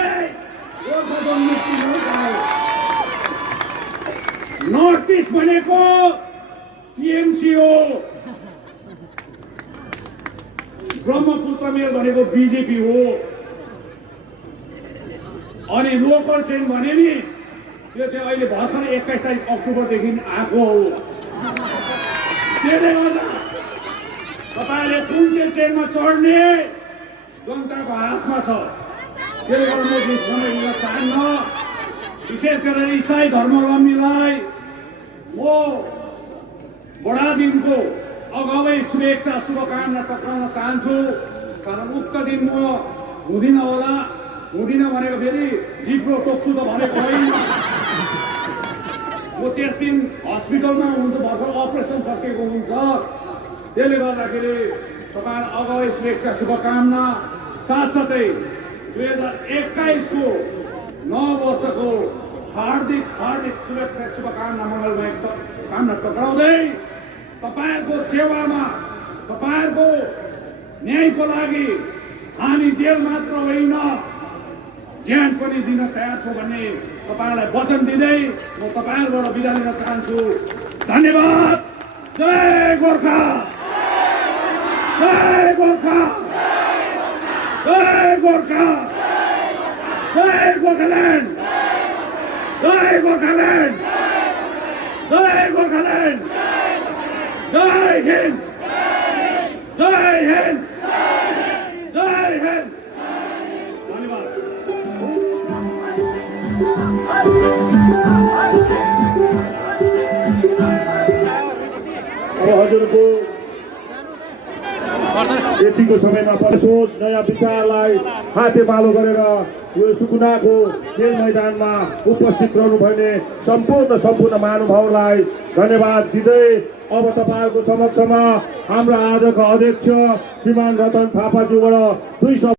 नर्थ इस्ट भनेको टिएमसी हो, ब्रह्मपुत्र मेल भनेको बीजेपी हो, अनि लोकल ट्रेन भने नि त्यो चाहिँ अहिले भर्खर 21 तारिक अक्टोबरदेखि आएको हो। त्यसले गर्दा तपाईँले कुन चाहिँ ट्रेनमा चढ्ने जनताको हातमा छ। त्यसले गर्दा म समय दिन चाहन्न, विशेष गरेर इसाई धर्मावलम्बीलाई म बडा दिनको अगावै शुभेच्छा शुभकामना टक्राउन चाहन्छु। कारण उक्त दिन म हुँदिनँ होला, हुँदिनँ भनेको फेरि जिब्रो टोक्छु त भनेको होइन। म त्यस दिन हस्पिटलमा हुन्छ, भर्खर अपरेसन सकिएको हुन्छ। त्यसले गर्दाखेरि तपाईँलाई अगावै शुभेच्छा शुभकामना, साथसाथै 2021 को नव वर्षको हार्दिक शुभेच्छा शुभकामना मङ्गलमय कामना टक्राउँदै तपाईँहरूको सेवामा, तपाईँहरूको न्यायको लागि हामी जेल मात्र होइन ज्यान पनि दिन तयार छौँ भन्ने तपाईँलाई वचन दिँदै म तपाईँहरूबाट बिदा लिन चाहन्छु। धन्यवाद। जय गोर्खा, जय गोर्खा, जय गोर्खा, जय गोर्खाल्यान्ड, जय गोर्खाल्यान्ड, जय गोर्खाल्यान्ड, जय हिन्द, जय हिन्द, जय हिन्द। धन्यवाद। अब हजुरको यतिको समयमा सोच नयाँ विचारलाई हातेमालो गरेर यो सुकुनाको खेल मैदानमा उपस्थित रहनुभने सम्पूर्ण महानुभावलाई धन्यवाद दिँदै अब तपाईँहरूको समक्षमा हाम्रो आजका अध्यक्ष श्रीमान रतन थापाज्यूबाट 2